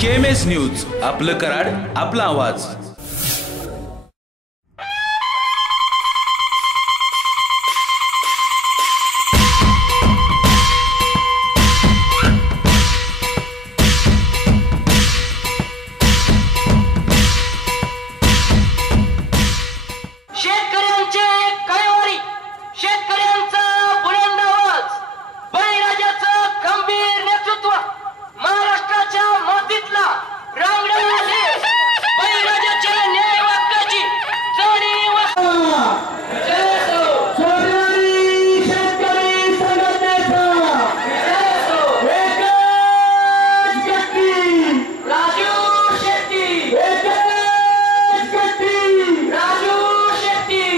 KMS news, आपलं कराड, आपला आवाज. शेतकऱ्यांचे कळवळी, शेतकऱ्यांचा बुलंद आवाज, बळीराजाचं खंबीर नेतृत्व, महाराष्ट्राच्या मातीतला रांगडा देश, बळीराजाच्या न्याय वाक्याची जाणीव. सोनारी शेतकरी संघटनेचा एकच गट्टी, राजू शेट्टी. एकच गट्टी, राजू शेट्टी.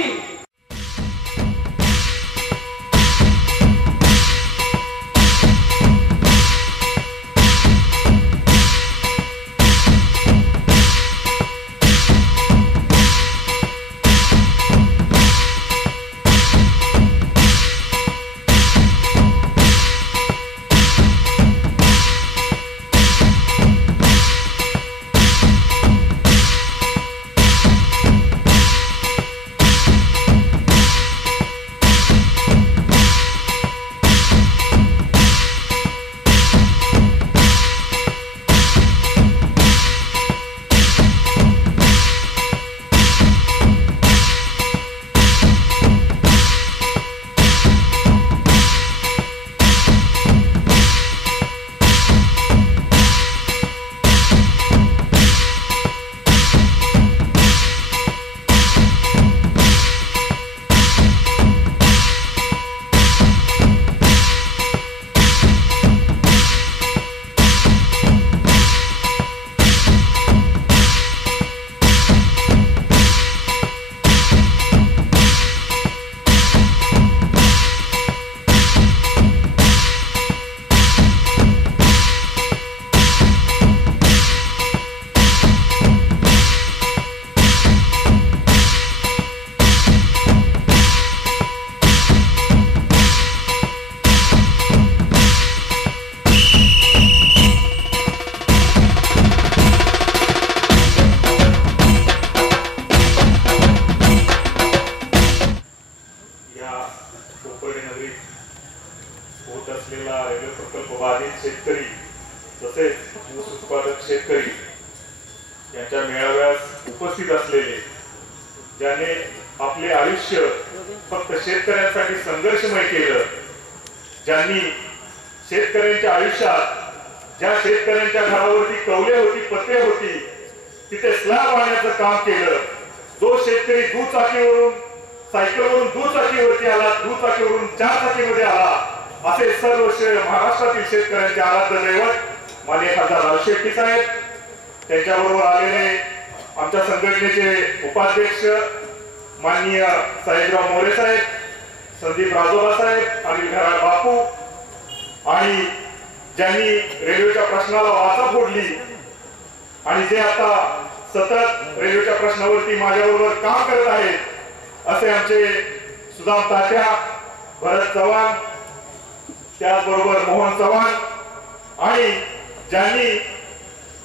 होत असलेला रेल्वे प्रकल्प बाधित शेतकरी तसेच ऊस उत्पादक शेतकरी यांच्या मेळाव्यास उपस्थित असलेले, ज्याने आपले आयुष्य फक्त शेतकऱ्यांसाठी संघर्षमय केलं, ज्यांनी शेतकऱ्यांच्या आयुष्यात ज्या शेतकऱ्यांच्या घरावरती कौले होती, पत्रे होती, तिथे स्लॅब आणण्याचं काम केलं, जो शेतकरी दुचाकीवरून सायकलवरून दुचाकीवरती आला, दुचाकीवरून 4 चाकीमध्ये आला, असे सर्व महाराष्ट्रातील शेतकऱ्यांचे आराध्य दैवत माननीय खासदार राजू शेट्टी साहेब, त्यांच्याबरोबर आलेले आमच्या संघटनेचे उपाध्यक्ष माननीय साहेबराव मोरे साहेब, संदीप राजोबा साहेब, अनिल घराळ बापू, आणि ज्यांनी रेल्वेच्या प्रश्नाला वाचा फोडली आणि जे आता सतत रेल्वेच्या प्रश्नावरती माझ्याबरोबर काम करत आहेत, असे आमचे सुदाम तात्या, भरत चव्हाण, त्याचबरोबर मोहन चव्हाण, आणि ज्यांनी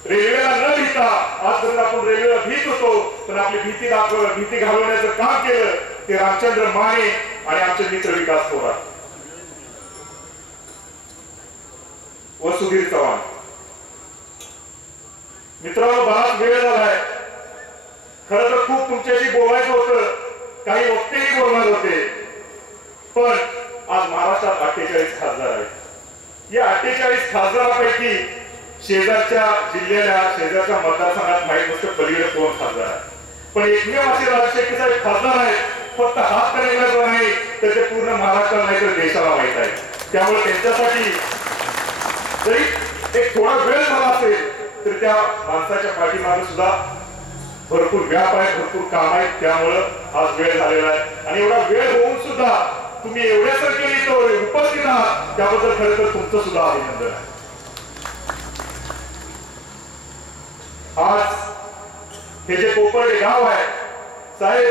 रेल्वेला न भीता, आजपर्यंत आपण रेल्वेला भीत होतो पण आपली भीती घालवण्याचं काम केलं, ते रामचंद्र माने आणि आमचे मित्र विकास थोरात व सुधीर चव्हाण. मित्रांनो, बराच वेळ झालाय, खरं तर खूप तुमच्याशी बोलायचं होतं, काही वक्तेही बोलणार होते, पण आज महाराष्ट्रात 48 खासदार आहेत. या 48 खासदारापैकी शेजारच्या जिल्ह्याला, शेजारच्या मतदारसंघात माहीत नसतं पलीकडे कोण खासदार आहे, पण एकमेव असे राजू शेट्टी साहेब खासदार आहेत, फक्त हात कनेक्टला नाही तर ते पूर्ण महाराष्ट्राला नाही तर देशाला माहित आहे. त्यामुळे त्यांच्यासाठी जरी एक थोडा वेळ झाला असेल तर त्या माणसाच्या पाठीमागे सुद्धा भरपूर व्याप आहे, भरपूर काम आहे, त्यामुळं आज वेळ झालेला आहे. आणि एवढा वेळ होऊन सुद्धा तुम्ही एवढ्या संख्येने इथं उपस्थित आहात, त्याबद्दल खरं तर तुमचं सुद्धा अभिनंदन आहे. आज हे जे कोपर्डे गाव आहे साहेब,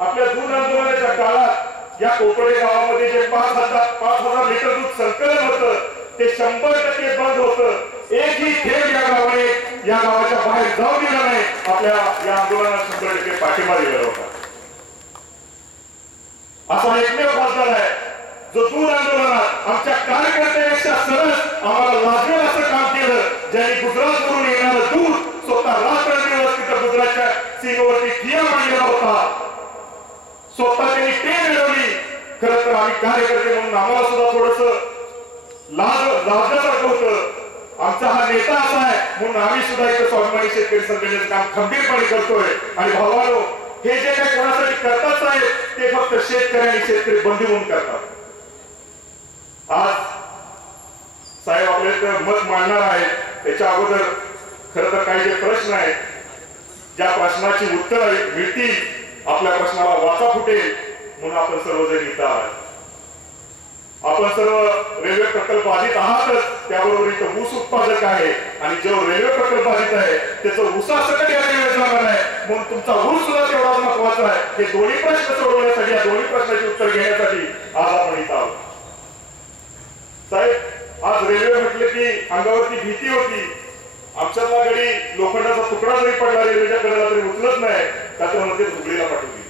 आपल्या दूध आंदोलनाच्या काळात या कोपर्डे गावामध्ये जे 5,000 लिटर दूध संकलन होतं ते 100% बंद होतं. एकही थेंब या गावाने या गावाच्या बाहेर जाऊ दिला नाही. आपल्या या आंदोलनात 100% पाठिंबा दिलेला होता. असा एकमेव खासदार आहे जो दूर आंदोलनात आमच्या कार्यकर्त्यांपेक्षा सरस आम्हाला लाजवेल असं काम केलं. ज्यांनी गुजरातवरून येणारं दूध स्वतः रात्रंदिवस तिथं गुजरातच्या सीमेवरती ठिया मांडलेला होता. स्वतः त्यांनी ते मिळवली. खरं तर आम्ही कार्यकर्ते म्हणून आम्हाला सुद्धा थोडस लाजल्यासारखं होतं. आमचा हा नेता असा आहे म्हणून आम्ही सुद्धा इथं स्वाभिमानी शेतकरी संघटनेचं काम खंबीरपणे करतोय. आणि भावानो, हे जे काही कोणासाठी करतात साहेब, ते फक्त शेतकरी आणि शेतकरी बंधू म्हणून करतात. आज साहेब आपल्या मत मांडणार आहेत. त्याच्या अगोदर खरं तर काही जे प्रश्न आहेत, ज्या प्रश्नाची उत्तरं मिळतील, आपल्या प्रश्नाला वाचा फुटेल म्हणून आपण सर्वजण इथं आहात. आपण सर्व रेल्वे प्रकल्प बाधित आहातच, त्याबरोबर इथं ऊस उत्पादक आहे. आणि जो रेल्वे प्रकल्प बाधित आहे त्याचं ऊसासकट या रेल्वे जाणार आहे म्हणून तुमचा ऊस सुद्धा तेवढा महत्वाचा आहे. हे दोन्ही प्रश्न सोडवण्यासाठी, या दोन्ही प्रश्नाची उत्तर घेण्यासाठी आज आपण इथं आहोत. साहेब, आज रेल्वे म्हटले की अंगावरती भीती होती. आमच्यातला गडी लोखंडाचा तुकडा जरी पडला रेल्वेच्या कडेला तरी उचलत नाही, का तर मध्ये हुबळीला पाठवली.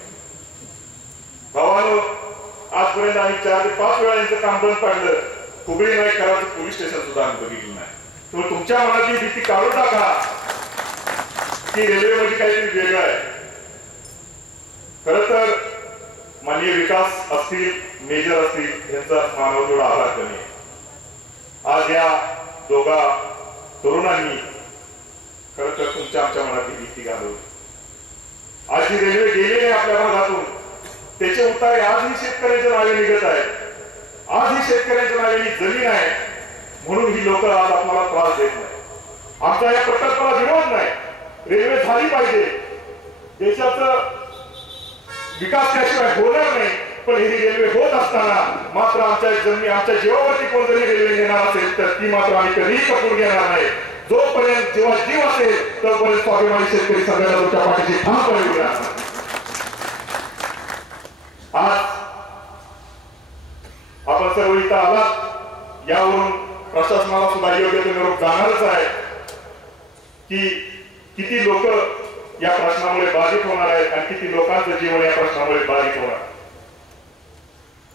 भावानो, आजपर्यंत आम्ही 4 ते 5 वेळा यांचं काम बंद पाडलं. हुबळी नाही करायचं पोलीस स्टेशन सुद्धा आम्ही बघितलं नाही. तुम्ही तुमच्या मनातली भीती काढून टाका की रेल्वे मध्ये काहीतरी वेगळं आहे. खरं तर माननीय विकास असतील, मेजर असतील, यांचा मानव थोडा आभार कमी आहे. आज या दोघा तरुणांनी खरं तर तुमच्या आमच्या मनातली भीती घालवली. आज जी रेल्वे गेलेली आहे आपल्या भागातून, त्याचे उतारे आजही शेतकऱ्यांच्या नावे निघत आहेत. आजही शेतकऱ्यांच्या नावे जमीन आहे म्हणून ही लोक आज आपल्याला त्रास देत नाही. आमचा या प्रकल्पाला विरोध नाही. रेल्वे झाली पाहिजे. देशाचा विकास त्याशिवाय होणार नाही. पण ही रेल्वे होत असताना मात्र आमच्या जमिनी, आमच्या जीवावरती कोण जरी रेल्वे नेणार असेल तर ती मात्र आम्ही कधीही कपून घेणार नाही. जोपर्यंत जेव्हा जीव असेल तोपर्यंत स्वाभिमानी शेतकरी सगळ्यांना तुमच्या पाठीशी ठामपणे उभे राहणार. आज आपण सर्व इथं आलात, यावरून प्रशासनाला सुद्धा योग्य तो निरोप जाणारच आहे की किती लोक या प्रश्नामुळे बाधित होणार आहेत आणि किती लोकांचं जीवन या प्रश्नामुळे बाधित होणार.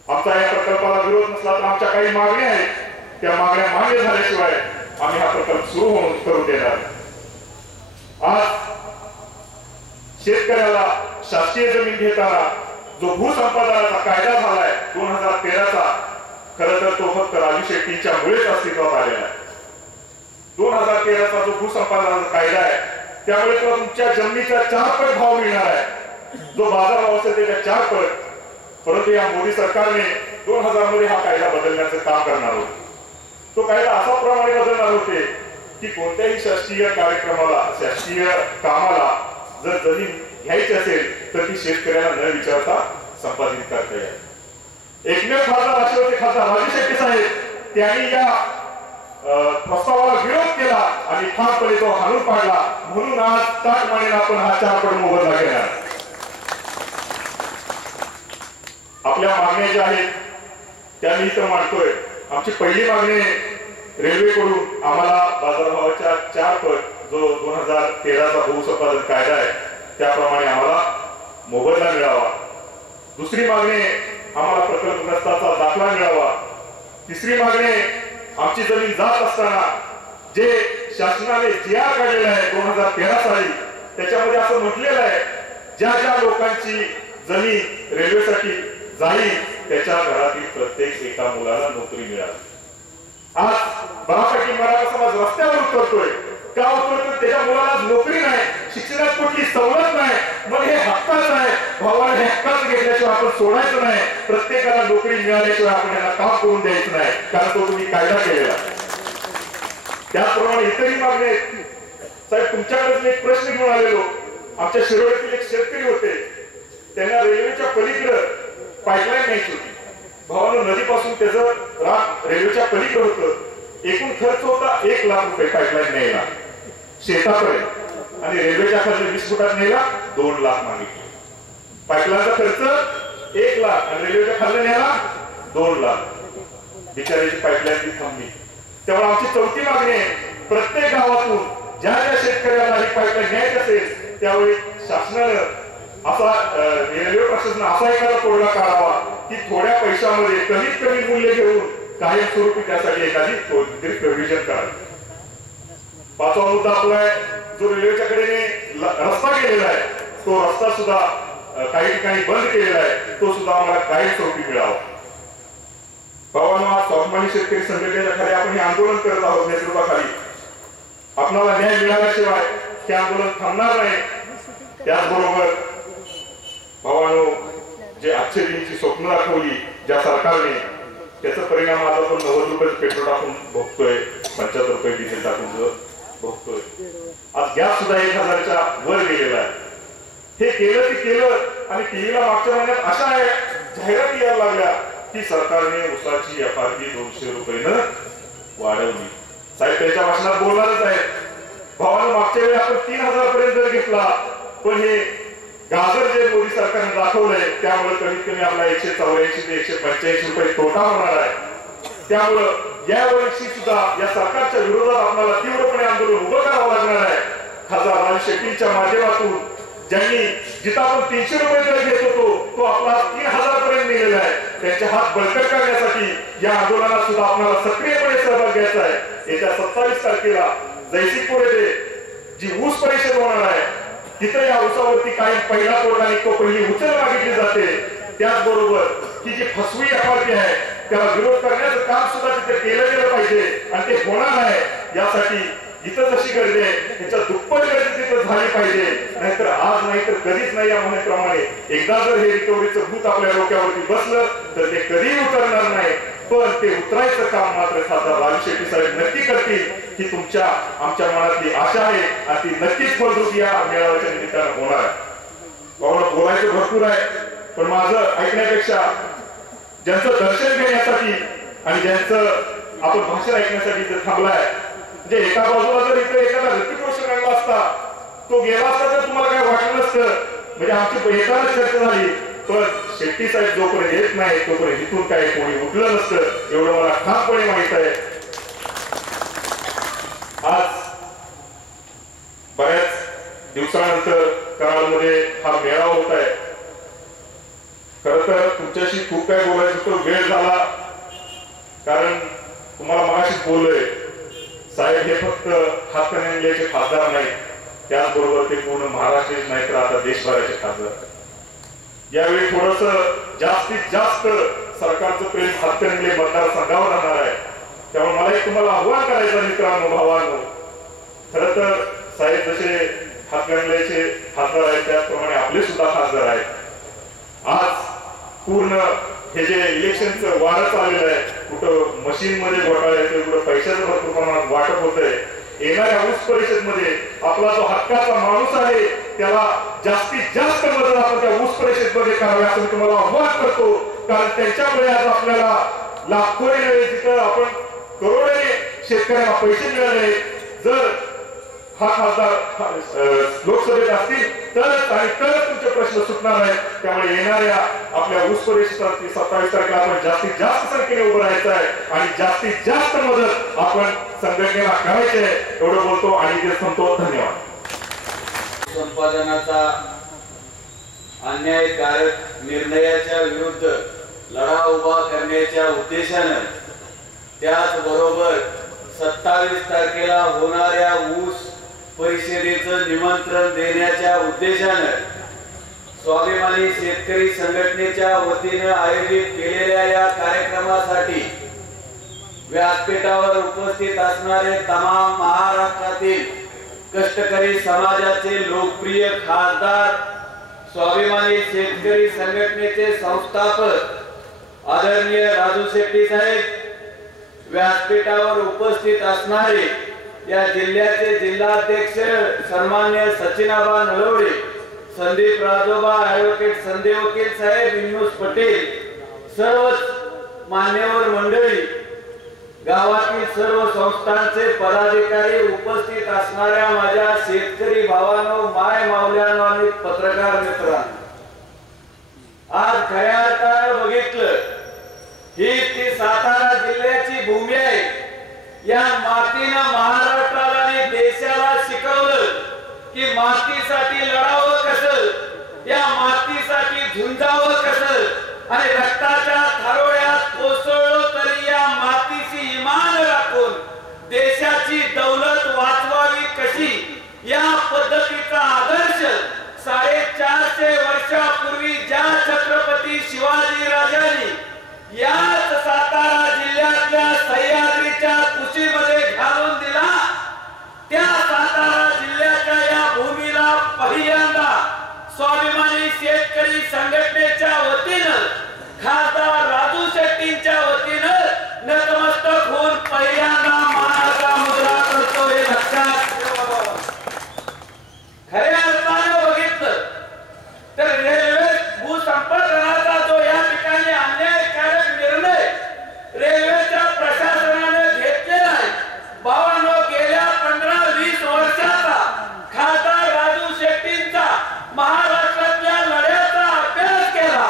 आमचा या प्रकल्पाला विरोध नसला तर आमच्या काही मागण्या आहेत. त्या मागण्या मान्य झाल्याशिवाय आम्ही हा प्रकल्प सुरू करू देणार. आज शेतकऱ्याला शासकीय जमीन घेताना जो भूसंपादनाचा कायदा झालाय 2013चा, खरं तर तो फक्त राजू शेट्टींच्या मुळेच अस्तित्वात आलेला आहे. 2013चा जो भूसंपादनाचा कायदा आहे त्यामुळे तुमच्या जमिनीचा 4 पट भाव मिळणार आहे. जो बाजार भाव असेल त्याच्या 4 पट. परंतु या मोदी सरकारने 2000 मध्ये हा कायदा बदलण्याचं काम करणार होते. तो कायदा असा प्रमाणे बदलणार होते की कोणत्याही शासकीय कार्यक्रमाला, शासकीय कामाला जर जमीन घ्यायची असेल तर ती शेतकऱ्याला न विचारता संपादित करता येईल. एकमेव खासदार असे होते खासदार राजू शेट्टी साहेब. त्यांनी या प्रस्तावाला विरोध केला आणि ठामपणे तो हाणून पाडला. म्हणून आज ताटमानेने आपण हा 4 पट मोबदला घेणार. आपल्या मागण्या ज्या आहेत त्या मी इथं मांडतोय. आमची पहिली मागणी रेल्वेकडून आम्हाला बाजारभावाच्या 4 पट जो 2013चा भूसंपादन कायदा आहे त्याप्रमाणे आम्हाला मोबदला मिळावा. दुसरी मागणी आम्हाला प्रकल्पग्रस्ताचा दाखला मिळावा. तिसरी मागणी आमची जमीन जात असताना जे शासनाने GR काढलेला आहे 2013 साली, त्याच्यामध्ये असं म्हटलेलं आहे ज्या ज्या लोकांची जमीन रेल्वेसाठी जाईल त्याच्या घरातील प्रत्येक एका मुलाला नोकरी मिळाली. आज बऱ्यापैकी मराठा समाज रस्त्यावर उतरतोय. का उतरतोय? त्याच्या मुलाला नोकरी नाही, शिक्षणात कुठली सवलत नाही. मग हे हक्काच आहे. भावाला हे हक्काच घेतल्याशिवाय आपण सोडायचं नाही. प्रत्येकाला नोकरी मिळाल्याशिवाय आपण यांना काम करून द्यायचं नाही, कारण तो तुम्ही कायदा केलेला. त्याचप्रमाणे इतरही मागणी आहेत. साहेब, तुमच्याकडे एक प्रश्न घेऊन आलेलो. आमच्या शिरोळीतील एक शेतकरी होते. त्यांना रेल्वेच्या पलीकडे पाईपलाईन न्यायची होती. भावानं नदीपासून त्याचं रान रेल्वेच्या पलीकडे होतं. एकूण खर्च होता 1 लाख रुपये पाईपलाईन न्यायला शेतापर्यंत, आणि रेल्वेच्या खाली 20 फुटात न्यायला 2 लाख मागितले. पाईपलाईनचा खर्च 1 लाख आणि रेल्वेच्या खाली न्यायला 2 लाख. बिचाराची पाईपलाईन ती थांबली. त्यामुळे आमची चौथी मागणी आहे प्रत्येक गावातून ज्या ज्या शेतकऱ्याला ही पाईपलाईन न्यायची असेल त्यावेळी शासनानं असा रेल्वे प्रशासन असा एखादा तोडगा काढावा की थोड्या पैशामध्ये कमीत कमी मूल्य घेऊन कायमस्वरूपी त्यासाठी एखादी प्रोव्हिजन करावी. पाचवा मुद्दा आपला आहे, जो रेल्वेच्या कडेने रस्ता केलेला आहे तो रस्ता सुद्धा काही ठिकाणी बंद केलेला आहे, तो सुद्धा आम्हाला कायमस्वरूपी मिळावा. भावांनो, स्वाभिमानी शेतकरी संघटनेच्या खाली आपण हे आंदोलन करत आहोत. नेतृत्वाखाली आपल्याला न्याय मिळाल्याशिवाय हे आंदोलन थांबणार नाही. त्याचबरोबर भावांनो, जे आजच्या दिनची स्वप्न दाखवली ज्या सरकारने, त्याचा परिणाम आज आपण 90 रुपये पेट्रोल टाकून भोगतोय, 75 रुपये डिझेल टाकून भोगतोय. आज गॅस सुद्धा 1000च्या वर गेलेला आहे. हे केलं ते केलं आणि टीव्हीला मागच्या महिन्यात अशा जाहिराती यायला लागल्या की सरकारने ऊसाची FRP 200 रुपयेनं वाढवली. साहेब त्यांच्या भाषणात बोलणारच आहेत. भावानं मागच्या वेळी आपण 3000 पर्यंत दर घेतला, पण हे गाजर जे मोदी सरकारने दाखवलंय त्यामुळे कमीत कमी आपला 184 ते 185 रुपये तोटा होणार आहे. त्यामुळं यावर्षी सुद्धा या सरकारच्या विरोधात आपल्याला तीव्रपणे आंदोलन उभं करावं लागणार आहे. खासदार राजू शेट्टींच्या माध्यमातून ज्यांनी जिथं आपण 300 रुपये दर घेत होतो तो आपला 3000 पर्यंत नेलेला आहे, त्यांचे हात बळकट करण्यासाठी या आंदोलनात सुद्धा आपल्याला सक्रियपणे सहभाग घ्यायचा आहे. येत्या 27 तारखेला जयसिंगपूर येथे जी ऊस परिषद होणार आहे तिथे या ऊसावरती काही पहिला तोडगा निघतो, पहिली उचल मागितली जाते. त्याचबरोबर ही जी फसवी FRP आहे त्याला विरोध करण्याचं काम सुद्धा तिथे केलं गेलं पाहिजे आणि ते होणार आहे. यासाठी इथं जशी गर्दी आहे त्याच्या दुप्पट गर्दी तिथं झाली पाहिजे. नाहीतर आज नाही तर कधीच नाही या म्हणण्याप्रमाणे एकदा जर हे रिकव्हरीचं भूत आपल्या डोक्यावरती बसलं तर ते कधीही उतरणार नाही. पण ते उतरायचं काम मात्र खासदार राजू शेट्टी साहेब नक्की करतील ही तुमच्या आमच्या मनातली आशा आहे आणि ती नक्कीच फलद्रूप या मेळाव्याच्या निमित्तानं होणार आहे. बोलायचं भरपूर आहे, पण माझं ऐकण्यापेक्षा ज्यांचं दर्शन घेण्यासाठी आणि ज्यांचं आपण भाषण ऐकण्यासाठी जर थांबलाय, म्हणजे एका बाजूला जर इथे एखादा ऋतिक रोशन आणला असता, तो गेला असता तर तुम्हाला काय वाटलं नसतं. म्हणजे आमची एकाच चर्चा झाली, पण शेट्टी साहेब जोपर्यंत येत नाही तोपर्यंत इथून काय कोणी उठलं नसतं एवढं मला ठामपणे माहित आहे. आज बऱ्याच दिवसानंतर कराडमध्ये हा मेळावा होत आहे. खरं तर तुमच्याशी खूप काय बोलायचं होतं, वेळ झाला. कारण तुम्हाला मगाशीच बोललोय, साहेब हे फक्त हातकणंगलेचे खासदार नाहीत, त्याचबरोबर ते पूर्ण महाराष्ट्राचे नाही तर आता देशभराचे खासदार. यावेळी थोडस जास्तीत जास्त सरकारचं प्रेम हातकणंगले मतदारसंघावर राहणार आहे. त्यामुळे मला एक तुम्हाला आव्हान करायचं मित्रांनो, भावांनो, खरं तर साहेब जसे हातकणंगलेचे खासदार आहेत त्याचप्रमाणे आपले सुद्धा खासदार आहेत. आज पूर्ण हे जे इलेक्शनचं वारं चाललेलं आहे, कुठं मशीन मध्ये घोटाळा येतोय, कुठं पैशाचं भरपूर प्रमाणात वाटप होतंय. येणाऱ्या ऊस परिषदेमध्ये आपला जो हक्काचा माणूस आहे त्याला जास्तीत जास्त मदत आपण त्या ऊस परिषदेमध्ये करावी असं मी तुम्हाला आव्हान करतो. कारण त्यांच्यामुळे आज आपल्याला लाखोने जिथं आपण करोडोने शेतकऱ्यांना पैसे मिळाले, जर हा खासदार लोकसभेत असतील तरच आणि तरच तुमचे प्रश्न सुटणार आहेत. त्यामुळे येणाऱ्या आपल्या ऊस परिषदेसाठी 27 तारखेला आपण जास्तीत जास्त संख्येने उभं राहायचं आहे आणि जास्तीत जास्त मदत आपण संघटनेला करायची आहे. एवढं बोलतो आणि ते संपतो. धन्यवाद. संपादनाचा अन्यायकारक निर्णयाच्या विरुद्ध लढा उभा करण्याच्या उद्देशानं, त्याचबरोबर 27 तारखेला होणाऱ्या ऊस परिषदेचं निमंत्रण देण्याच्या उद्देशानं स्वाभिमानी शेतकरी संघटनेच्या वतीनं आयोजित केलेल्या या कार्यक्रमासाठी व्यासपीठावर उपस्थित असणारे तमाम महाराष्ट्रातील कष्टकरी समाजाचे लोकप्रिय खासदार, स्वाभिमानी शेतकरी संघटनेचे संस्थापक आदरणीय राजू शेट्टी साहेब, व्यासपीठावर उपस्थित असणारे या जिल्ह्याचे जिल्हाध्यक्ष सन्मान्य सचिनाबा नलवडे, संदीप राजोबा, ऍडव्होकेट संदीप वकील साहेब, युनुस पटेल, सर्व मान्यवर मंडळी, गावातील सर्व संस्थांचे पदाधिकारी, उपस्थित असणाऱ्या माझ्या शेतकरी भावांनो, माय मावल्यांनो आणि पत्रकार मित्रांनो, आज खऱ्या अर्थानं बघितलं ही ती सातारा जिल्ह्याची भूमी आहे. या मातीनं महाराष्ट्राला मातीसाठी लढावं कसं, या मातीसाठी झुंजावं कसं आणि रक्ताच्या थारोळ्यात कोसळलो तरी या मातीशी इमान राखून देशाची दौलत वाचवावी कशी, या पद्धतीचा आदर्श 450 वर्षापूर्वी ज्या छत्रपती शिवाजी राजांनी याच सातारा जिल्ह्यातल्या सह्याद्रीच्या कुशीमध्ये घालून दिला, त्या सातारा जिल्ह्याच्या या भूमीला पहिल्यांदा स्वाभिमानी शेतकरी संघटनेच्या वतीनं खासदार राजू शेट्टींच्या वतीनं नतमस्तक होऊन पहिल्यांदा मानाचा मुद्रा करतो हे लक्षात ठेवा. खऱ्या अर्थाने बघितलं तर रेल्वे भूसंपादनाचा जो या ठिकाणी अन्यायकारक निर्णय रेल्वेच्या प्रशासनाने घेतलेला आहे, भावांनो गेल्या 15-20 वर्षाचा खासदार राजू शेट्टींचा महाराष्ट्रातल्या लढ्याचा अभ्यास केला,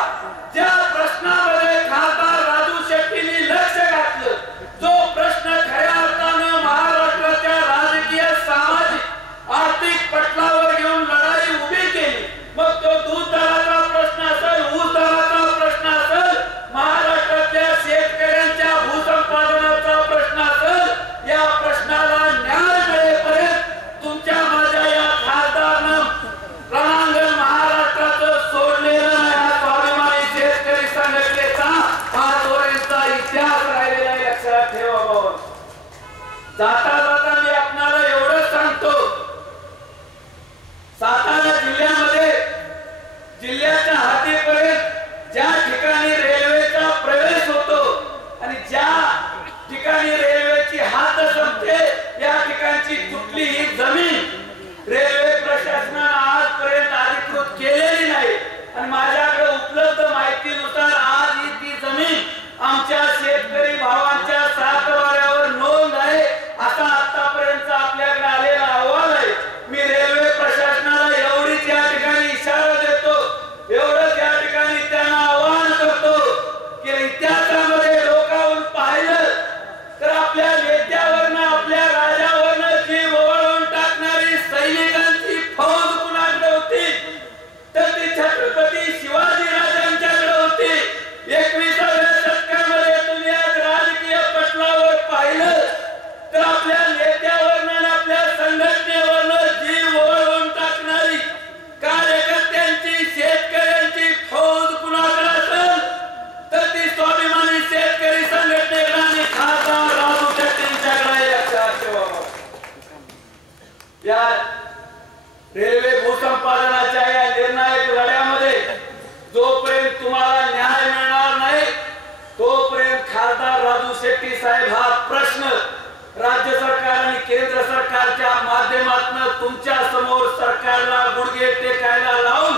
ज्या प्रश्नामध्ये खासदार राजू शेट्टींनी लक्ष घातलं, जो प्रश्न खऱ्या अर्थानं महाराष्ट्राच्या राजकीय सामाजिक आर्थिक पटलावर घेऊन लढाई उभी केली, मग तो दूध दराचा प्रश्न असेल, ऊस दराचा प्रश्न असेल, महाराष्ट्रातल्या शेतकऱ्यांच्या भूसंपादनाचा प्रश्न असेल, या प्रश्नाला न्याय मिळेपर्यंत तुमच्या माझ्या या खासदारनं रणांगण महाराष्ट्राचं सोडलेलं नाही. हा स्वाभिमानी शेतकरी संघटनेचा आजवरचा इतिहास राहिलेला आहे, लक्षात ठेवा भाऊ. जाता जाता मी आपणाला एवढंच सांगतो, सातारा जिल्ह्यामध्ये जिल्ह्याच्या हातीपर्यंत ज्या ठिकाणी रेल्वेचा प्रवेश होतो आणि ज्या ठिकाणी रेल्वेची हात संपते, या ठिकाणची कुठलीही जमीन रेल्वे प्रशासनाने आजपर्यंत अधिकृत केलेली नाही आणि माझ्याकडे उपलब्ध माहितीनुसार आज ही ती जमीन आमच्या शेतकरी भावांच्या सातबाऱ्यावर नोंद आहे, असा आतापर्यंत आपल्याकडे आलेला अहवाल आहे. मी रेल्वे प्रशासनाला एवढीच या ठिकाणी इशारा देतो, एवढंच या ठिकाणी त्यांना आवाहन करतो की इतिहासामध्ये लोकांहून पाहिलं तर आपल्या नेत्यावरनं आपल्या राजावरनं जीव ओवाळून टाकणारी सैनिकांची फौज कुणाकडे होती तर ती छत्रपती शिवाजी राजांच्याकडे होती. 21व्या शतकामध्ये तुम्ही आज राजकीय पटलावर पाहिलं तर आपल्या नेत्यावरनं आणि आपल्या संघटनेवरनं जीव ओवाळून टाकणारी कार्यकर्त्यांची शेतकऱ्यांची फौज कुणाकडे असेल तर ती स्वाभिमानी शेतकरी संघटनेकडे आणि खासदार राजू शेट्टींच्याकडे. लक्षात ठेवा. या रेल्वे भूसंपादनाच्या या निर्णायक लढ्यामध्ये जोपर्यंत तुम्हाला न्याय मिळणार नाही तोपर्यंत खासदार राजू शेट्टी साहेब हा प्रश्न राज्य सरकार आणि केंद्र सरकारच्या माध्यमातून तुमच्या समोर सरकारला गुडघे टेकायला लावून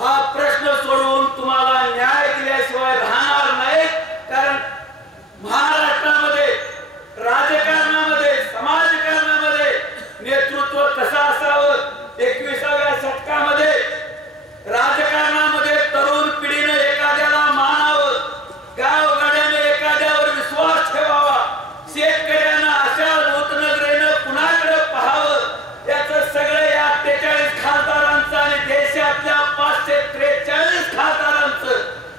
हा प्रश्न सोडवून तुम्हाला न्याय दिल्याशिवाय राहणार नाही. कारण महाराष्ट्रामध्ये राजकारणामध्ये समाजकारणामध्ये नेतृत्व कसं असावं, 21व्या शतकामध्ये राजकारणामध्ये तरुण पिढीने एखाद्याला मानावं, गावगाड्याने एखाद्यावर विश्वास ठेवावा, शेतकऱ्यांना अशा नूतनग्रेनं कुणाकडे पाहावं, याचं सगळं या 43 खासदारांचं आणि देशातल्या 543 खासदारांचं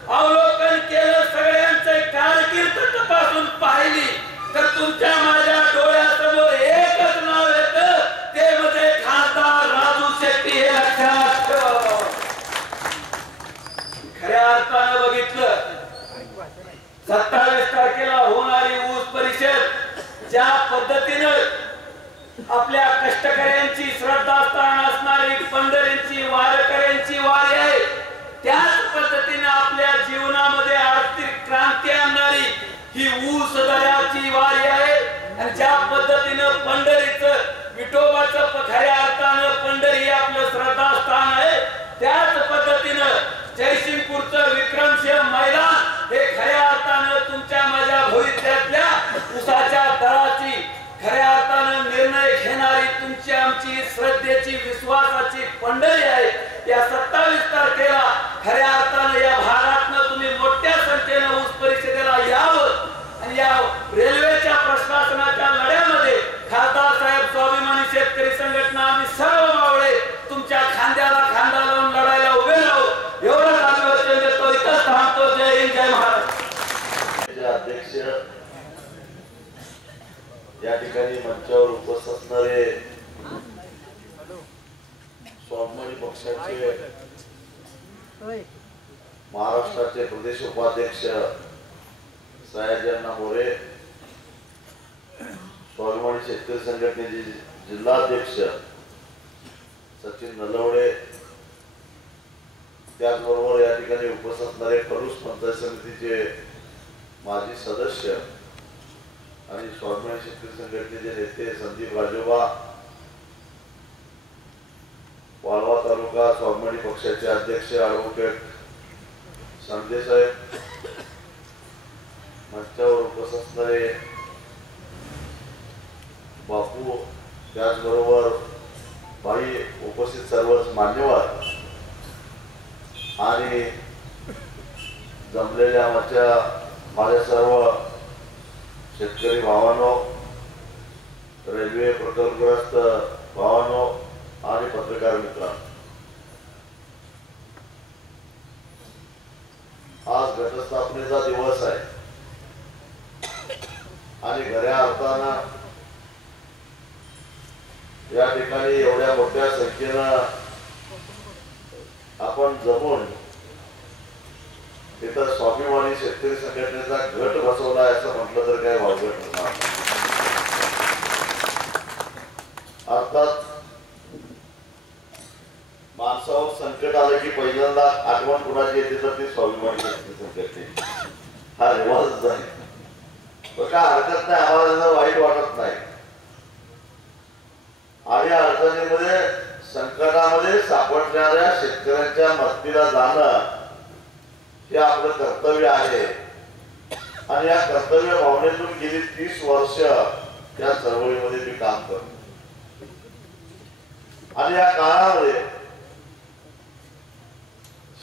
अवलोकन केलं, सगळ्यांचं कारकीर्द तपासून पाहिली तर तुमच्या माझ्या डोळ्यासमोर एकच नाव येतं, ते म्हणजे खासदार राजू शेट्टी. हे लक्षात ठेवा. खऱ्या अर्थानं बघितलं 27 तारखेला होणारी ऊस परिषद ज्या पद्धतीनं आपल्या कष्टकऱ्यांची श्रद्धास्थान असणारी पंढरींची वारकऱ्यांची वारी आहे, त्याच पद्धतीने आपल्या जीवनामध्ये आर्थिक क्रांती आणणारी ही ऊस दर्याची वारी आहे. आणि ज्या पद्धतीनं पंढरीचं विठोबाचं खऱ्या अर्थानं पंढरी आपलं श्रद्धास्थान आहे, त्याच पद्धतीनं जयसिंगपूरचं विक्रमसिंह मैदान हे खऱ्या अर्थानं तुमच्या माझ्या भविष्यातल्या ऊसाच्या दराची खऱ्या अर्थानं निर्णय घेणारी तुमची आमची श्रद्धेची विश्वासाची पंढरी आहे. या 27 तारखेला खऱ्या अर्थानं या भागातनं तुम्ही मोठ्या संख्येनं ऊस परिषदेला यावं आणि या रेल्वेच्या या ठिकाणी मंचावर उपस्थित असणारे स्वाभिमानी पक्षाचे महाराष्ट्राचे प्रदेश उपाध्यक्ष सयाजी मोरे, स्वाभिमानी शेतकरी संघटनेचे जिल्हाध्यक्ष सचिन नलवडे, त्याचबरोबर या ठिकाणी उपस्थित असणारे खडूस पंचायत समितीचे माजी सदस्य आणि स्वाभिमानी शेतकरी संघटनेचे नेते संदीप राजोबा, वाळवा तालुका स्वाभिमानी पक्षाचे अध्यक्ष ॲडव्होकेट संजय साहेब, मंचावर उपस्थित असणारे बापू, त्याचबरोबर भाई उपस्थित सर्वच मान्यवर आणि जमलेल्या माझ्या सर्व शेतकरी भावांनो, रेल्वे प्रकल्पग्रस्त भावांनो आणि पत्रकार मित्रांनो, आज घटस्थापनेचा दिवस आहे आणि खऱ्या अर्थानं या ठिकाणी एवढ्या मोठ्या संख्येनं आपण जमून तिथं स्वाभिमानी शेतकरी संघटनेचा गट बसवला असं म्हटलं तर काय वावगट नसणार. अर्थात माणसावर संकट आलं की पहिल्यांदा आठवण कुणाची येते तर ती स्वाभिमानी शेतकरी संघटने. हा रिवाजच आहे, काय हरकत नाही, आम्हाला वाईट वाटत नाही. आणि अडचणीमध्ये संकटामध्ये सापडणाऱ्या शेतकऱ्यांच्या मदतीला जाणं हे आपलं कर्तव्य आहे आणि या कर्तव्य भावनेतून गेली 30 वर्ष या चळवळीमध्ये मी काम करतो आणि या काळामध्ये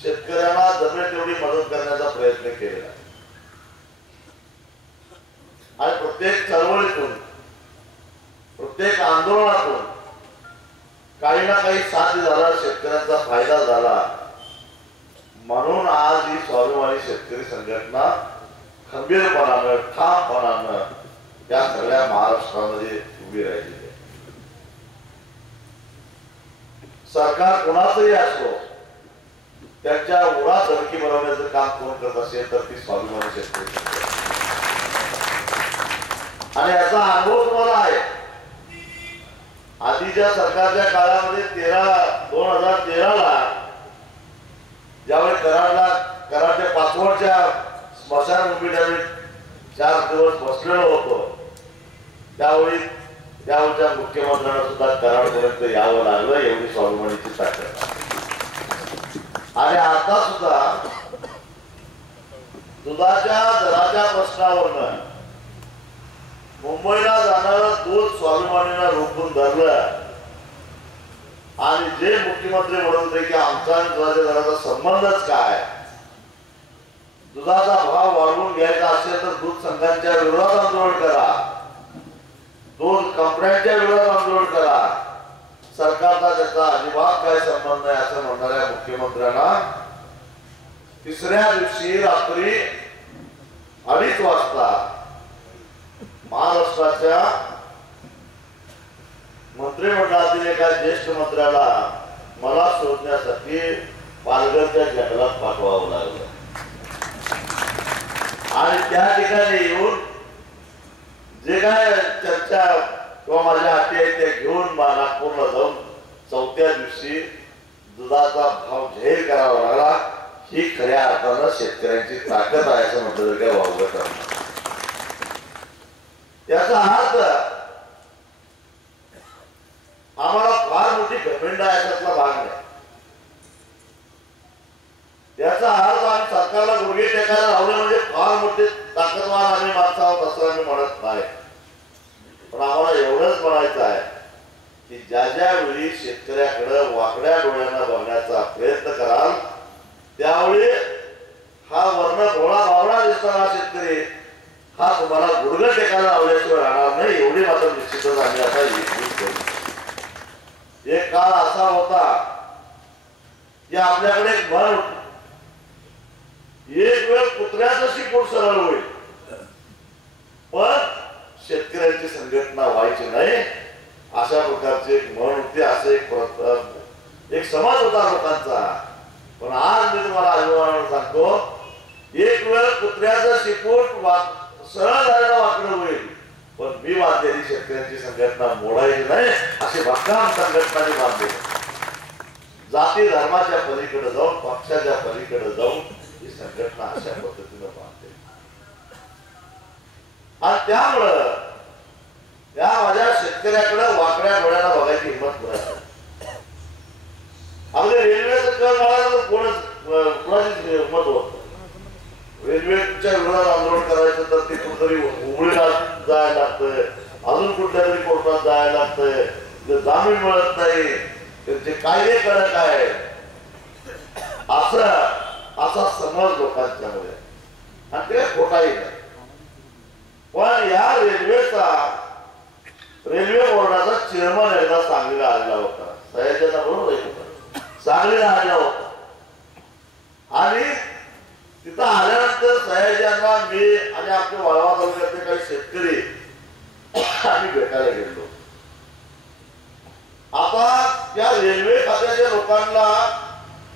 शेतकऱ्यांना जमेल तेवढी मदत करण्याचा प्रयत्न केलेला आहे आणि प्रत्येक चळवळीतून प्रत्येक आंदोलनातून काही ना काही साध्य झाला, शेतकऱ्यांचा फायदा झाला. म्हणून आज ही स्वाभिमानी शेतकरी संघटना खंबीरपणानं ठामपणानं या सगळ्या महाराष्ट्रामध्ये उभी राहिली आहे. सरकार कोणाचंही असो, त्यांच्या उडा धडकी बनवण्याचं काम कोण करत असेल तर ती स्वाभिमानी शेतकरी आणि याचा अनुभव तुम्हाला आहे. आधीच्या सरकारच्या काळामध्ये 2013ला ज्यावेळी कराडच्या पाचवडच्या स्मशानभूमीत आम्ही 4 दिवस बसलेलो होतो, त्यावेळी त्यावेळच्या मुख्यमंत्र्यांना सुद्धा कराडपर्यंत यावं लागलं. एवढी स्वाभिमानीची ताकद. आणि आता सुद्धा दुधाच्या दराच्या प्रश्नावरनं मुंबईला जाणारं दूध स्वाभिमानीला रोखून धरलं आणि जे मुख्यमंत्री म्हणत होते की आमचा आणि दुधाच्या दराचा संबंधच काय, दुधाचा भाव वाढवून घ्यायचा असेल तर दूध संघांच्या विरोधात आंदोलन करा, दूध कंपन्यांच्या विरोधात आंदोलन करा, सरकारचा त्याचा अजिबात काय संबंध नाही असं म्हणणाऱ्या मुख्यमंत्र्यांना 3ऱ्या दिवशी रात्री 2:30 वाजता महाराष्ट्राच्या मंत्रिमंडळातील एका ज्येष्ठ मंत्र्याला मला शोधण्यासाठी पालघरच्या जंगलात पाठवावं लागलं आणि त्या ठिकाणी येऊन जे काय चर्चा किंवा माझ्या हाती आहे ते घेऊन नागपूरला जाऊन 4थ्या दिवशी दुधाचा भाव जाहीर करावा लागला. ही खऱ्या अर्थानं शेतकऱ्यांची ताकद आहे असं म्हटलं तर काय वावगं करणार. याचा अर्थ आम्हाला फार मोठी घमेंड आहे याच्यातला भाग नाही. याचा अर्थ आम्ही सरकारला गुडघे टेकायला लावले म्हणजे फार मोठे ताकदवान आम्ही माणसं आहोत असं आम्ही म्हणत नाही. पण आम्हाला एवढंच म्हणायचं आहे की ज्या ज्या वेळी शेतकऱ्याकडे वाकड्या डोळ्यांना बघण्याचा प्रयत्न कराल त्यावेळी हा वर्ण भोळा भावना दिसणारा शेतकरी हा तुम्हाला गुडघे टेकायला लावल्याशिवाय राहणार नाही. एवढी मात्र निश्चितच आम्ही आता एकजूट करू. एक काळ असा होता की आपल्याकडे एक म्हण होती, एक वेळ कुत्र्याचं शिपूट सरळ होईल पण शेतकरी शेतकऱ्यांची संघटना व्हायची नाही अशा प्रकारचे एक मन होते, असे एक समाज होता लोकांचा. पण आज मी तुम्हाला अभिमानाने सांगतो, एक वेळ कुत्र्याचं शिकूट सरळ झालेला वाकडं होईल, पण मी बांधलेली शेतकऱ्यांची संघटना मोडायची नाही अशी भक्कम संघटनाने बांधली. जाती धर्माच्या पलीकडे जाऊन, पक्षाच्या पलीकडे जाऊन ही संघटना अशा पद्धतीने बांधते. आणि त्यामुळं त्या माझ्या शेतकऱ्याकडे वाकड्या डोळ्याला बघायची हिंमत मिळाली. आपल्या रेल्वेचं कर काढायला तर कोणाची हिंमत होत. रेल्वेच्या विरोधात आंदोलन करायचं तर ते कुठेतरी हुबळीला जायला लागतंय, अजून कुठल्या तरी कोर्टात जायला लागतंय, जामीन मिळत नाही, त्यांचे कायदे कडक आहे असा समज लोकांच्यामध्ये, आणि ते खोटाही नाही. पण या रेल्वे बोर्डाचा चेअरमन एकदा सांगलीला आलेला होता, सयाजींना बरोबर आहे, सांगलीला आलेला होता. आणि तिथं आल्यानंतर सयाजींना मी आणि आपल्या वाळवा तालुक्यातले काही शेतकरी आम्ही भेटायला गेलो. आता त्या रेल्वे खात्याच्या लोकांना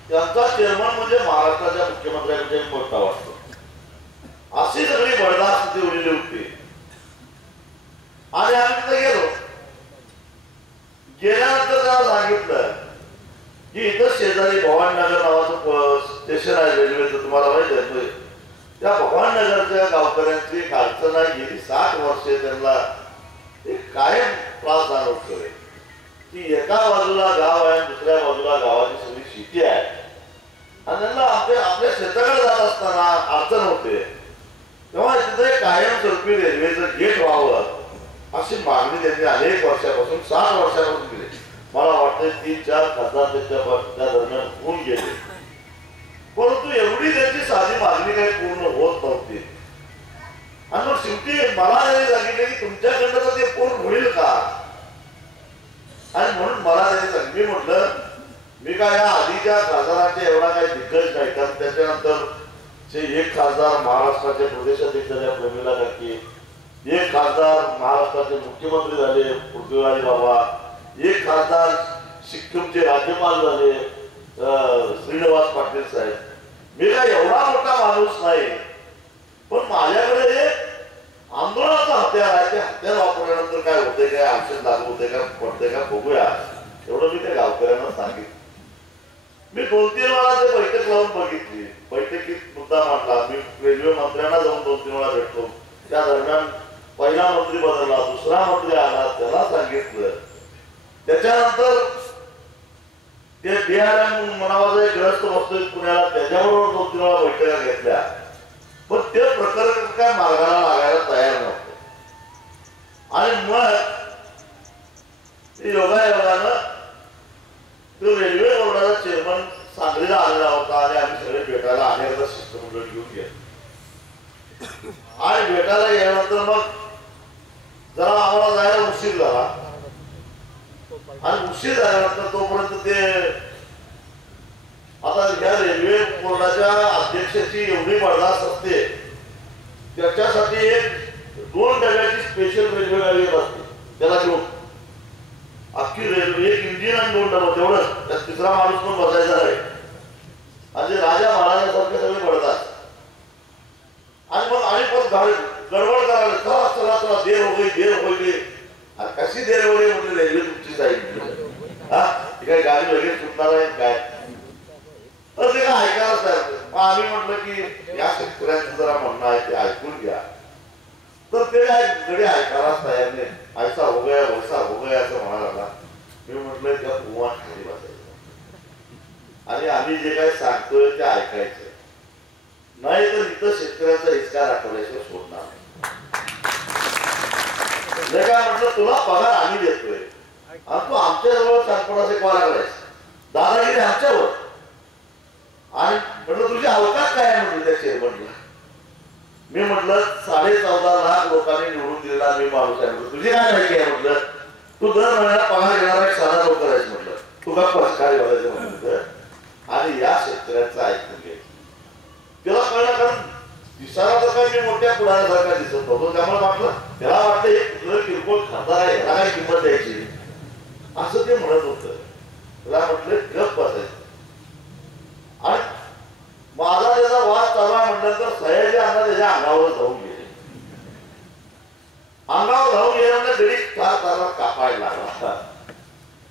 त्यांचा चेअरमन म्हणजे महाराष्ट्राच्या मुख्यमंत्र्यांचे मोठा वाटतो, अशी सगळी बडदार स्थिती उरलेली होती. आणि आम्ही तिथे गेल्यानंतर त्याला सांगितलं की इथं शेजारी भवानीनगर नावाचं स्टेशन आहे रेल्वेचं, तुम्हाला माहिती आहे. त्या भवानीनगरच्या गावकऱ्यांची अडचण आहे, गेली 60 वर्षे त्यांना कायम त्रास जाणवतोय की एका बाजूला गाव आहे, दुसऱ्या बाजूला गावाची सगळी शेती आहे, आणि त्यांना आपल्या शेताकडे जात असताना अडचण होते. तेव्हा तिथे कायमस्वरूपी रेल्वेचं गेट व्हावं अशी मागणी त्यांनी अनेक वर्षापासून 60 वर्षापासून केली. मला वाटतं 3-4 खासदार त्या दरम्यान होऊन गेले, परंतु एवढी त्यांची साधी मागणी काही पूर्ण होत नव्हती. आणि मग शेवटी मला त्यांनी सांगितले की तुमच्याकडनं तर ते पूर्ण होईल का, आणि म्हणून मला त्यांनी सांगितलं. मी म्हटलं मी काय या आधीच्या खासदारांच्या एवढा काही दिग्गज नाही, कारण त्याच्यानंतर एक खासदार महाराष्ट्राचे प्रदेशाध्यक्ष झाले प्रमिला काकी, एक खासदार महाराष्ट्राचे मुख्यमंत्री झाले पृथ्वीराज बाबा, एक खासदार सिक्कीमचे राज्यपाल झाले श्रीनिवास पाटील साहेब. मी काय एवढा मोठा माणूस नाही, पण माझ्याकडे आंदोलनाचा हत्यार आहे. ते हत्यार वापरल्यानंतर काय होते, काय औषध लागू होते का, पडते का, बघूया, एवढं मी त्या गावकऱ्यांना सांगितलं. मी 2-3 वेळा ते बैठक लावून बघितली. बैठकीत मुद्दा मांडला. मी रेल्वे मंत्र्यांना जाऊन 2-3 वेळा भेटलो. त्या दरम्यान पहिला मंत्री बदलला, दुसरा मंत्री आला, त्याला सांगितलं. त्याच्यानंतर ते DRM नावाचा एक ग्रस्त बसतोय पुण्याला, त्याच्याबरोबर 2-3 वेळा बैठका घेतल्या, पण ते प्रकरण काय मार्गाला लागायला तयार नव्हते. आणि मग योगायोगानं तो रेल्वे बोर्डाचा चेअरमन सांगलीला आलेला होता, आणि आम्ही सगळे भेटायला अनेकदा शिष्टमंडळ घेऊन गेलो. आणि भेटायला गेल्यानंतर मग जरा आम्हाला जायला उशीर झाला, आणि उशीर झाल्यानंतर तोपर्यंत ते आता या रेल्वे बोर्डाच्या अध्यक्षाची एवढी बडदास्त असते, त्याच्यासाठी 2 डब्याची स्पेशल रेल्वे गाडी येत असते, त्याला घेऊन अख्खी रेल्वे, एक इंजिन आणि 2 डबा, तेवढंच. त्यात तिसरा माणूस पण बसायचा नाही. आणि राजा महाराजांसारखे सगळे बडदास्त. आणि मग आणि पण गडबड करायला, चला चला चला, देर हो गई. कशी देर हो गई म्हणजे रेल्वे तुमची जाईल, हा काय गाडी लगेच सुटणार आहे काय, तर ते काय ऐकायलाच तयार. मग आम्ही म्हटलं की या शेतकऱ्यांचं जरा म्हणणं आहे ते ऐकून घ्या. तर ते काय गडी ऐकायलाच तयार नाही. ऐसा हो गया वैसा हो गया असं म्हणायला. मी म्हटलं त्या भुवान खाली बसायचं, आणि आम्ही जे काही सांगतोय ते ऐकायचं नाही, तर इथं शेतकऱ्याचा हिसका दाखवल्याशिवाय सोडणार नाही. काय म्हटलं, तुला पगार आम्ही देतोय आणि तू आमच्याजवळ चांगपणा शिकवा लागलायस, दादागिरी आमच्यावर. आणि म्हटलं तुझी अवकाश काय आहे म्हटलं त्या चेअरमनला. मी म्हटलं 14.5 लाख लोकांनी निवडून दिलेला मी माणूस आहे म्हटलं, तुझी काय माहिती आहे म्हटलं, तू दर महिन्याला पगार घेणारा एक साधा नोकर आहेस म्हटलं, तुला पस्कारी व्हायचं म्हटलं. आणि या शेतकऱ्यांचं ऐकून घ्यायचं. त्याला कळलं, कारण दिसायला तर काय मी मोठ्या पुढाऱ्यासारखा दिसत नव्हतो, त्यामुळे म्हटलं त्याला वाटतं किरकोळ खासदार आहे ह्याला काय किंमत द्यायची असं ते म्हणत होतं. त्याला म्हटलं गप बसायचं. आणि माझा त्याचा वाद चालू आहे म्हटलं तर सयाजी अण्णा त्याच्या अंगावर जाऊन गेले. अंगावर जाऊन गेल्यामुळे तरी तारा कापायला लागला.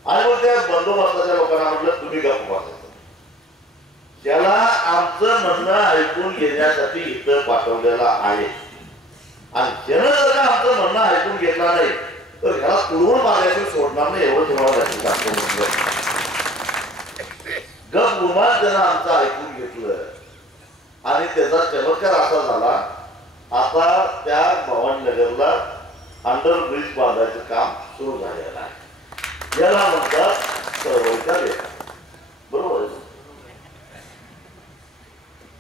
आणि मग त्या बंदोबस्ताच्या लोकांना म्हटलं तुम्ही गप्प बसायचं. त्याला आमचं म्हणणं ऐकून घेण्यासाठी इथं पाठवलेला आहे. आणि ज्यानं जर का आमचं म्हणणं ऐकून घेतला नाही तर ह्याला तुडवून मागायचं सोडणार नाही एवढं तुम्हाला लक्षात टाकतो. म्हटलं गप गुमान त्यानं आमचं ऐकून घेतलं. आणि त्याचा चमत्कार असा झाला, आता त्या भवानीनगरला अंडरब्रिज बांधायचं काम सुरू झालेलं आहे. याला म्हणतात चळवळीचा लेखा. बरोबर आहे.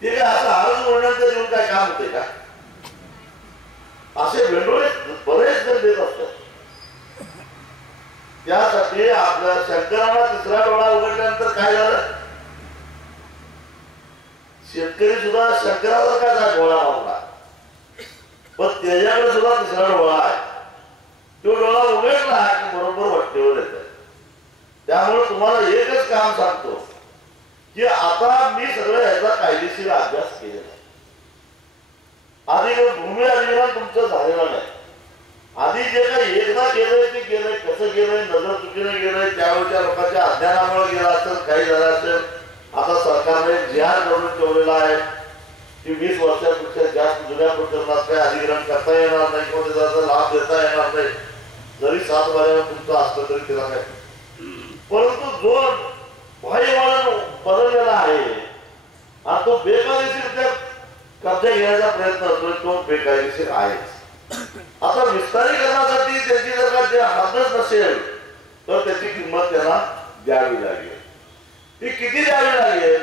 ते काय आता आरज वर्णांचं देऊन काय काम होते का? असे वेंडोळे बरेच जण देत असतात. त्यासाठी आपल्या शंकराला तिसरा डोळा उघडल्यानंतर काय झालं, शेतकरी सुद्धा शंकराला काय डोळा लावला, पण त्याच्याकडे सुद्धा तिसरा डोळा आहे. तो डोळा उघडला की बरोबर वाटेवर येत. त्यामुळे तुम्हाला एकच काम सांगतो की आता मी सगळं याचा कायदेशीर अभ्यास केलेला आहे. आधी भूमी अधिग्रहण तुमचं झालेलं नाही. आधी जे काही एकदा केलंय ते केलंय, कसं केलंय, नजर चुकीने गेलंय, त्यावेळेच्या लोकांच्या अज्ञानामुळे गेला असेल, काही झालं असेल. आता सरकारने जी.आर. करून ठेवलेला आहे की 20 वर्षापेक्षा जास्त जुन्या प्रकरणात काही अधिग्रहण करता येणार नाही किंवा त्याचा लाभ देता येणार नाही. जरी 7 महिन्यानं तुमचं असलं तरी त्याला काय. परंतु जो भाईवाला बदललेला आहे आणि तो बेकायदेशीर कब्जा घेण्याचा प्रयत्न असतो तो बेकायदेशीर आहेच. आता विस्तारीकरणासाठी त्याची जर का ते हातच नसेल तर त्याची किंमत त्यांना द्यावी लागेल. ती किती द्यावी लागेल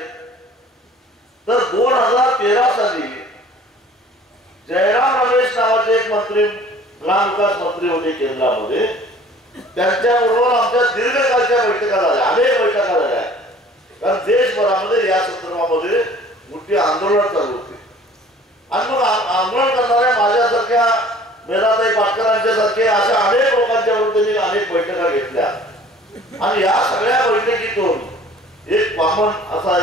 तर 2013 साली जयराम रमेश नावाचे एक मंत्री, ग्रामविकास मंत्री होते केंद्रामध्ये. त्यांच्याबरोबर आमच्या दीर्घकाळच्या बैठका झाल्या, अनेक बैठका झाल्या. कारण देशभरामध्ये या संदर्भामध्ये मोठी आंदोलन चालू होती. आणि मग आंदोलन करणाऱ्या माझ्यासारख्या मेधाताई पाटकरांच्या सारखे अशा अनेक लोकांच्या विरुद्ध अनेक बैठका घेतल्या. आणि या सगळ्या बैठकीतून एक कॉमन असा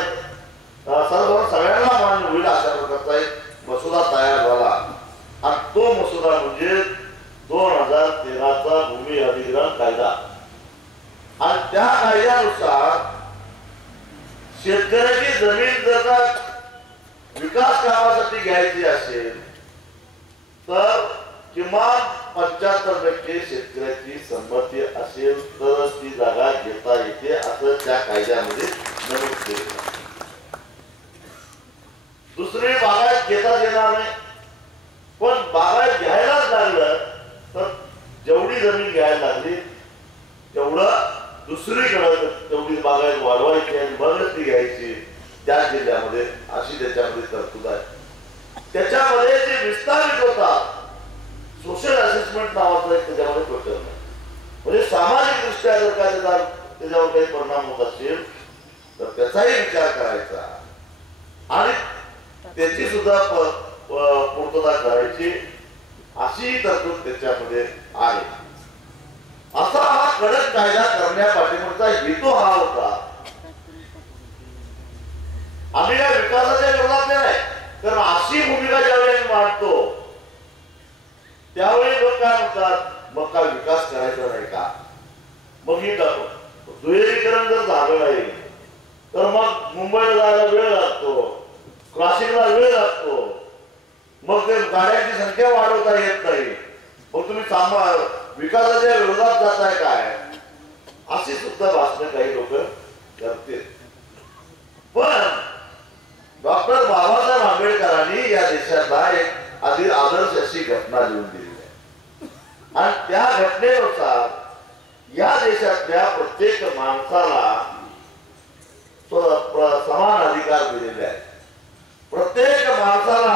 सर्व सगळ्यांना मान्य होईल अशा प्रकारचा एक मसुदा तयार झाला. आणि तो मसुदा म्हणजे 2013चा भूमी अधिग्रहण कायदा. आणि त्या कायद्यानुसार शेतकऱ्याची जमीन जर का विकास कामासाठी घ्यायची असेल तर किमान 75% शेतकऱ्याची संमती असेल तर ती जागा घेता येते असं त्या कायद्यामध्ये नमूद केलं. दुसरी बागायत घेता येणार नाही. पण बागायत घ्यायलाच लागलं तर जेवढी जमीन घ्यायला लागली तेवढं दुसरीकडे तेवढी बागायत वाढवायची आणि मगच ती घ्यायची त्या जिल्ह्यामध्ये, अशी त्याच्यामध्ये तरतूद आहे. त्याच्यामध्ये जे विस्तारित होतात सोशल असेसमेंट नावाचं एक त्याच्यामध्ये प्रकरण आहे. म्हणजे सामाजिक दृष्ट्या जर का त्याच्यावर काही परिणाम होत असेल तर त्याचाही विचार करायचा आणि त्याची सुद्धा पूर्तता करायची अशी तरतूद त्याच्यामध्ये आहे. असा हा कडक कायदा करण्यापाठीमागचा हेतू हा होता. आम्ही या विकासाच्या विरोधात नाही, कारण अशी भूमिका ज्यावेळी आम्ही मांडतो त्यावेळी लोक काय म्हणतात मग काय विकास करायचा नाही का, मग ही दुहेरीकरण जर झालं नाही तर मग मुंबईला जायला वेळ लागतो, क्रॉसिंगला वेळ लागतो, मग ते गाड्यांची संख्या वाढवता येत नाही, मग तुम्ही विकासाच्या विरोधात जाताय काय, अशी सुद्धा भाषणं काही लोक करतील. पण डॉक्टर बाबासाहेब आंबेडकरांनी या देशाला एक आदर्श अशी घटना लिहून दिली आहे. आणि त्या घटनेनुसार या देशातल्या प्रत्येक माणसाला समान अधिकार दिलेले आहेत. प्रत्येक माणसाला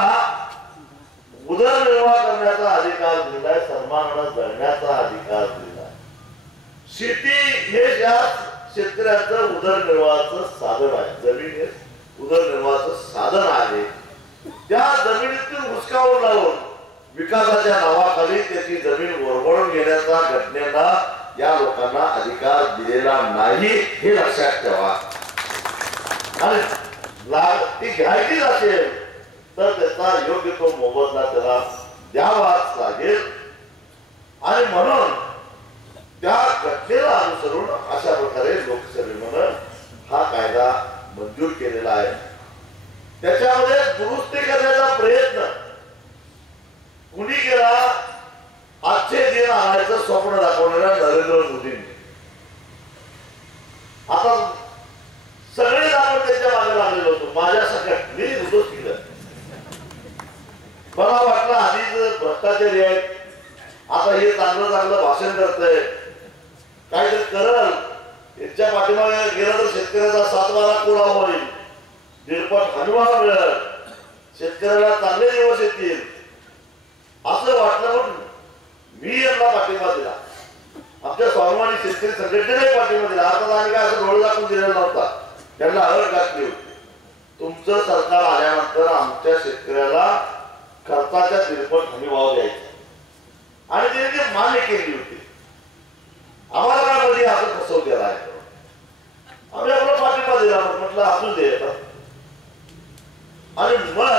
उदरनिर्वाह करण्याचा अधिकार दिलाय, सन्मानाने जगण्याचा अधिकार दिलाय. शेती हे ज्या शेतकऱ्याचं उदरनिर्वाहाचं साधन आहे, जमीन हे उदरनिर्वाहाचं साधन आहे. त्या जमिनीतून हुसकावून लावून विकासाच्या नावाखाली त्याची जमीन वरवळून घेण्याचा घटनेला या लोकांना अधिकार दिलेला नाही हे लक्षात ठेवा. आणि ती घ्यायचीच असेल तर त्याचा योग्य तो मोबदला त्याला द्यावाच लागेल. आणि म्हणून त्या घटनेला अनुसरून अशा प्रकारे लोकसभेमध्ये हा कायदा मंजूर केलेला आहे. त्याच्यामध्ये दुरुस्ती करण्याचा प्रयत्न कुणी केला? आजचे दिन आणायचं स्वप्न दाखवणाऱ्या नरेंद्र मोदींनी. आता सगळेच आपण त्यांच्या मागे लागलेलो होतो. माझ्या सगळ्यात मी दुरुस्त केलं. मला वाटलं आधीच भ्रष्टाचारी आहे, आता हे चांगलं चांगलं भाषण करतंय, काहीतरी करल, यांच्या पाठीमागे गेलं तर शेतकऱ्याचा 7-12 कोळा होईल, 1.5 हनुमान मिळेल, शेतकऱ्याला चांगले दिवस येतील असं वाटलं. म्हणून मी यांना पाठिंबा दिला. आमच्या स्वाभिमानी शेतकरी संघटनेने पाठिंबा दिला. आता आम्ही काय असं डोळे दाखवून दिलेला नव्हता, त्यांना अट घातली होती. तुमचं सरकार आल्यानंतर आमच्या शेतकऱ्याला खर्चाच्या 1.5 हमी भाव द्यायचा आणि त्यांनी ते मान्य केली होती. आम्हाला काय मध्ये असं फसवलेला आहे. आम्ही आपला पाठिंबा दिला, म्हटलं असू दे. आणि मग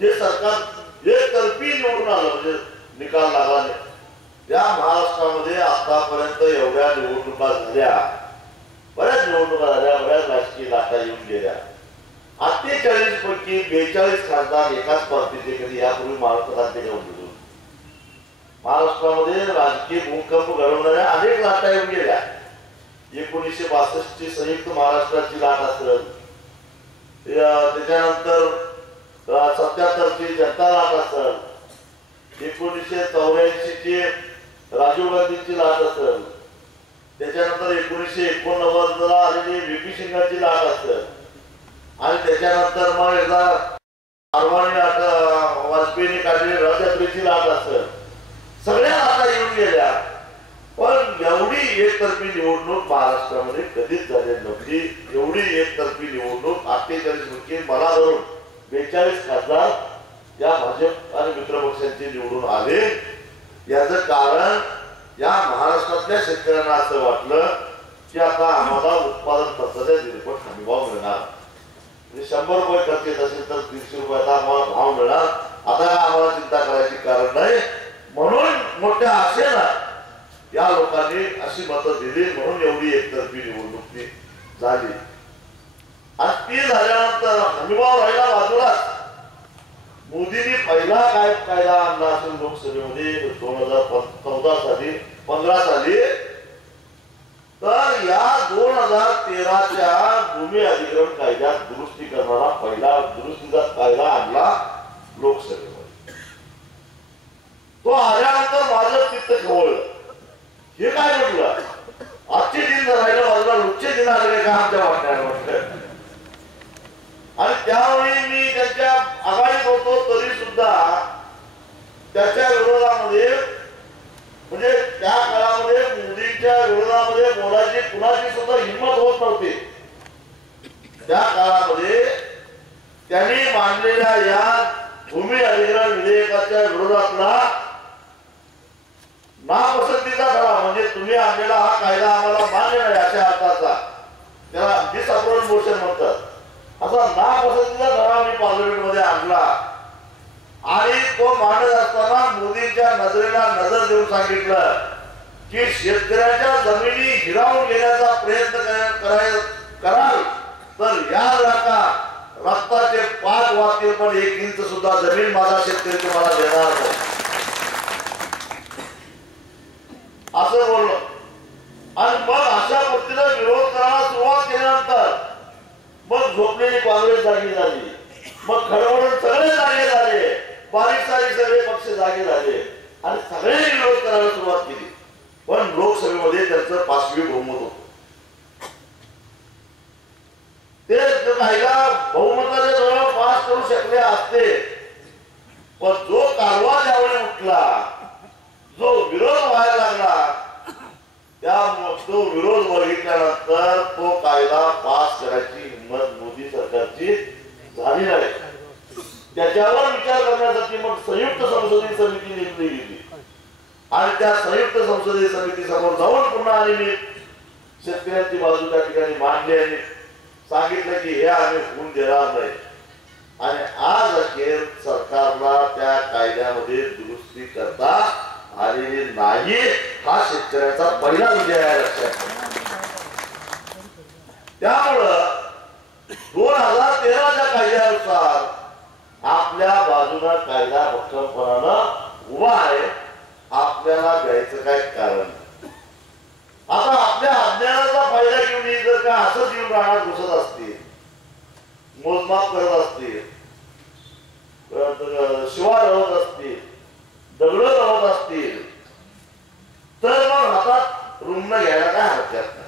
हे सरकार एकतर्फी निवडून आलं, म्हणजे निकाल लागला नाही. या महाराष्ट्रामध्ये आतापर्यंत एवढ्या निवडणुका झाल्या, बऱ्याच निवडणुका झाल्या, बऱ्याच राजकीय लाटा येऊन गेल्या. 48 पैकी 42 खासदार एकाच पार्टीचे कधी यापूर्वी महाराष्ट्रात घेऊन गेलो. महाराष्ट्रामध्ये राजकीय भूकंप घडवणाऱ्या अनेक लाटा येऊन गेल्या. 1962 ची संयुक्त महाराष्ट्राची लाट असेल, त्याच्यानंतर 77 ची जनता लाट असेल, 1984 ची राजीव गांधीची लाट असेल, त्याच्यानंतर 1989 ला आलेली व्हीपी सिंगाची लाट असेल, आणि त्याच्यानंतर मग एकदा वाजपेयीने काढलेली रथयात्रेची लाट असेल. सगळ्या लाटा येऊन गेल्या. पण एवढी एकतर्फी निवडणूक महाराष्ट्रामध्ये कधीच झालेली नव्हती. एवढी एकतर्फी निवडणूक 48 पैकी मला धरून 42 खासदार या भाजप आणि मित्रपक्षांचे निवडून आले. याचं कारण या महाराष्ट्रातल्या शेतकऱ्यांना असं वाटलं की आता आम्हाला उत्पादन खर्चाच्या 1.5 हमीभाव मिळणार. 100 रुपये खर्च येत असेल तर 150 रुपयाचा आम्हाला भाव मिळणार. आता काय आम्हाला चिंता करायची कारण नाही. म्हणून मोठ्या आशेनं या लोकांनी अशी मतं दिली. म्हणून एवढी एकतर्फी निवडणूक झाली. आणि ती झाल्यानंतर हमीभाव राहिला बाजूलाच. मोदींनी पहिला काय कायदा आणला असेल लोकसभेमध्ये 2014 साली 15 साली, तर या 2013च्या भूमी अधिग्रहण कायद्यात दुरुस्ती करणारा पहिला दुरुस्तीचा कायदा आणला लोकसभेमध्ये. तो आल्यानंतर माझं चित्त खवळलं. हे काय म्हटलं, आजचे दिन राहिलं बाजूला, रोजचे दिन आले का आमच्या वाटण्यावर. आणि त्यावेळी मी त्यांच्या आघाडीत होतो तरी सुद्धा त्याच्या विरोधामध्ये, म्हणजे त्या काळामध्ये मोदींच्या विरोधामध्ये बोलायची कुणाची सुद्धा हिंमत होत नव्हती. त्या काळामध्ये त्यांनी मांडलेल्या या भूमी अधिग्रहण विधेयकाच्या विरोधातला नापसंतीचा ठराव, म्हणजे तुम्ही आणलेला हा कायदा आम्हाला मान्य नाही अशा अर्थाचा, त्याला डिसअप्रुव्हल मोशन म्हणतात, असा नापसंतीचा ठराव मी पार्लमेंटमध्ये आणला. आणि तो मांडत असताना मोदींच्या नजरेला नजर देऊन सांगितलं की शेतकऱ्याच्या जमिनी हिरावून घेण्याचा प्रयत्न कराल तर या रक्ताचे 5 वाटतील, पण 1 इंच सुद्धा जमीन माझा शेतकरी तुम्हाला देणार नाही असं बोललो. आणि मग अशा पद्धतीने विरोध करायला सुरुवात केल्यानंतर मग झोपलेली काँग्रेस जागी झाली, मग खडबडून सगळे जागे झाले, बारीक सारीक सगळे पक्ष जागे झाले आणि सगळ्यांनी विरोध करायला सुरुवात केली. पण लोकसभेमध्ये त्यांचं 5वी बहुमत होतं. ते कायदा बहुमताच्या जवळ पास करू शकले असते, पण जो कारवा ज्यावेळी उठला, जो विरोध व्हायला लागला, तो विरोध बघितल्यानंतर तो कायदा पास करायची हिंमत मोदी सरकारची झाली नाही. त्याच्यावर विचार करण्यासाठी मग संयुक्त संसदीय समिती नेमली गेली. आणि त्या संयुक्त संसदीय समिती समोर जाऊन पुन्हा आणि मी शेतकऱ्यांची बाजू त्या ठिकाणी मांडली आणि सांगितलं की हे आम्ही होऊन देणार नाही. आणि आज अखेर सरकारला त्या कायद्यामध्ये दुरुस्ती करता आलेली नाही. हा शेतकऱ्याचा पहिला विजय आहे लक्षात. त्यामुळं 2013च्या कायद्यानुसार आपल्या बाजूला कायदा भक्कमपणानं उभा आहे. आपल्याला द्यायचं काय कारण. आता आपल्या अज्ञानाचा फायदा घेऊन जर का असंच येऊन राहणार घुसत असतील, मोजमाप करत असतील, शिवा रवत असतील, दगड रवत असतील, तर मग हातात रुग्ण घ्यायला काय हरकत नाही.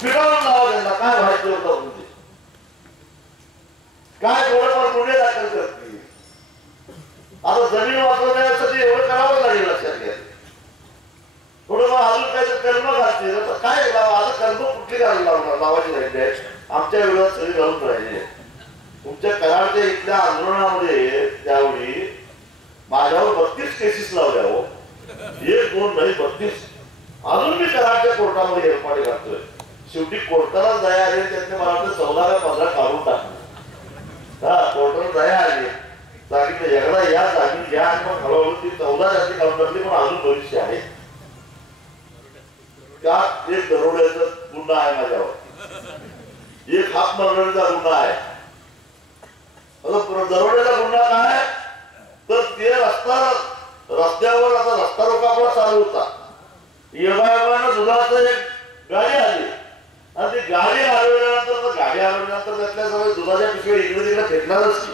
फिरवून लावा त्यांना काय व्हायचं होतं म्हणजे काय थोडंफार गुन्हे दाखल करतील. आता जमीन वाचवण्यासाठी एवढं करावं लागेल लक्षात घ्या. थोडंफार अजून काही कर्म घालतील काय आता कर्म कुठली लावायची राहिली. आमच्या विरोधात सगळी घालून राहिले. तुमच्या कराडच्या इथल्या आंदोलनामध्ये त्यावेळी माझ्यावर 32 केसेस लावल्या हो. 1 2 नाही 32. अजून मी कराडच्या कोर्टामध्ये हेरपाटी करतोय. शेवटी कोर्टाला दया आली. त्यांनी मला वाटतं 14 का 15 काढून टाकले. हा कोर्टाला दया आली. सांगितलं एकदा या जागी या आणि मग हळूहळू ती 14 जास्ती काढून टाकली. पण अजून भविष्य आहे का. एक दरोड्याचा गुन्हा आहे माझ्यावर. एक हात मारण्याचा गुन्हा आहे. दरोड्याचा गुन्हा काय तर ते रस्त्यावर आता रस्ता रोका आपला चालू होता. योगायोगानं दुधाचं एक गाडी आली आणि ती गाडी हरवल्यानंतर त्यातल्या सगळ्या दुधाच्या पिशव्या इकडे तिकडे फेकणारच की.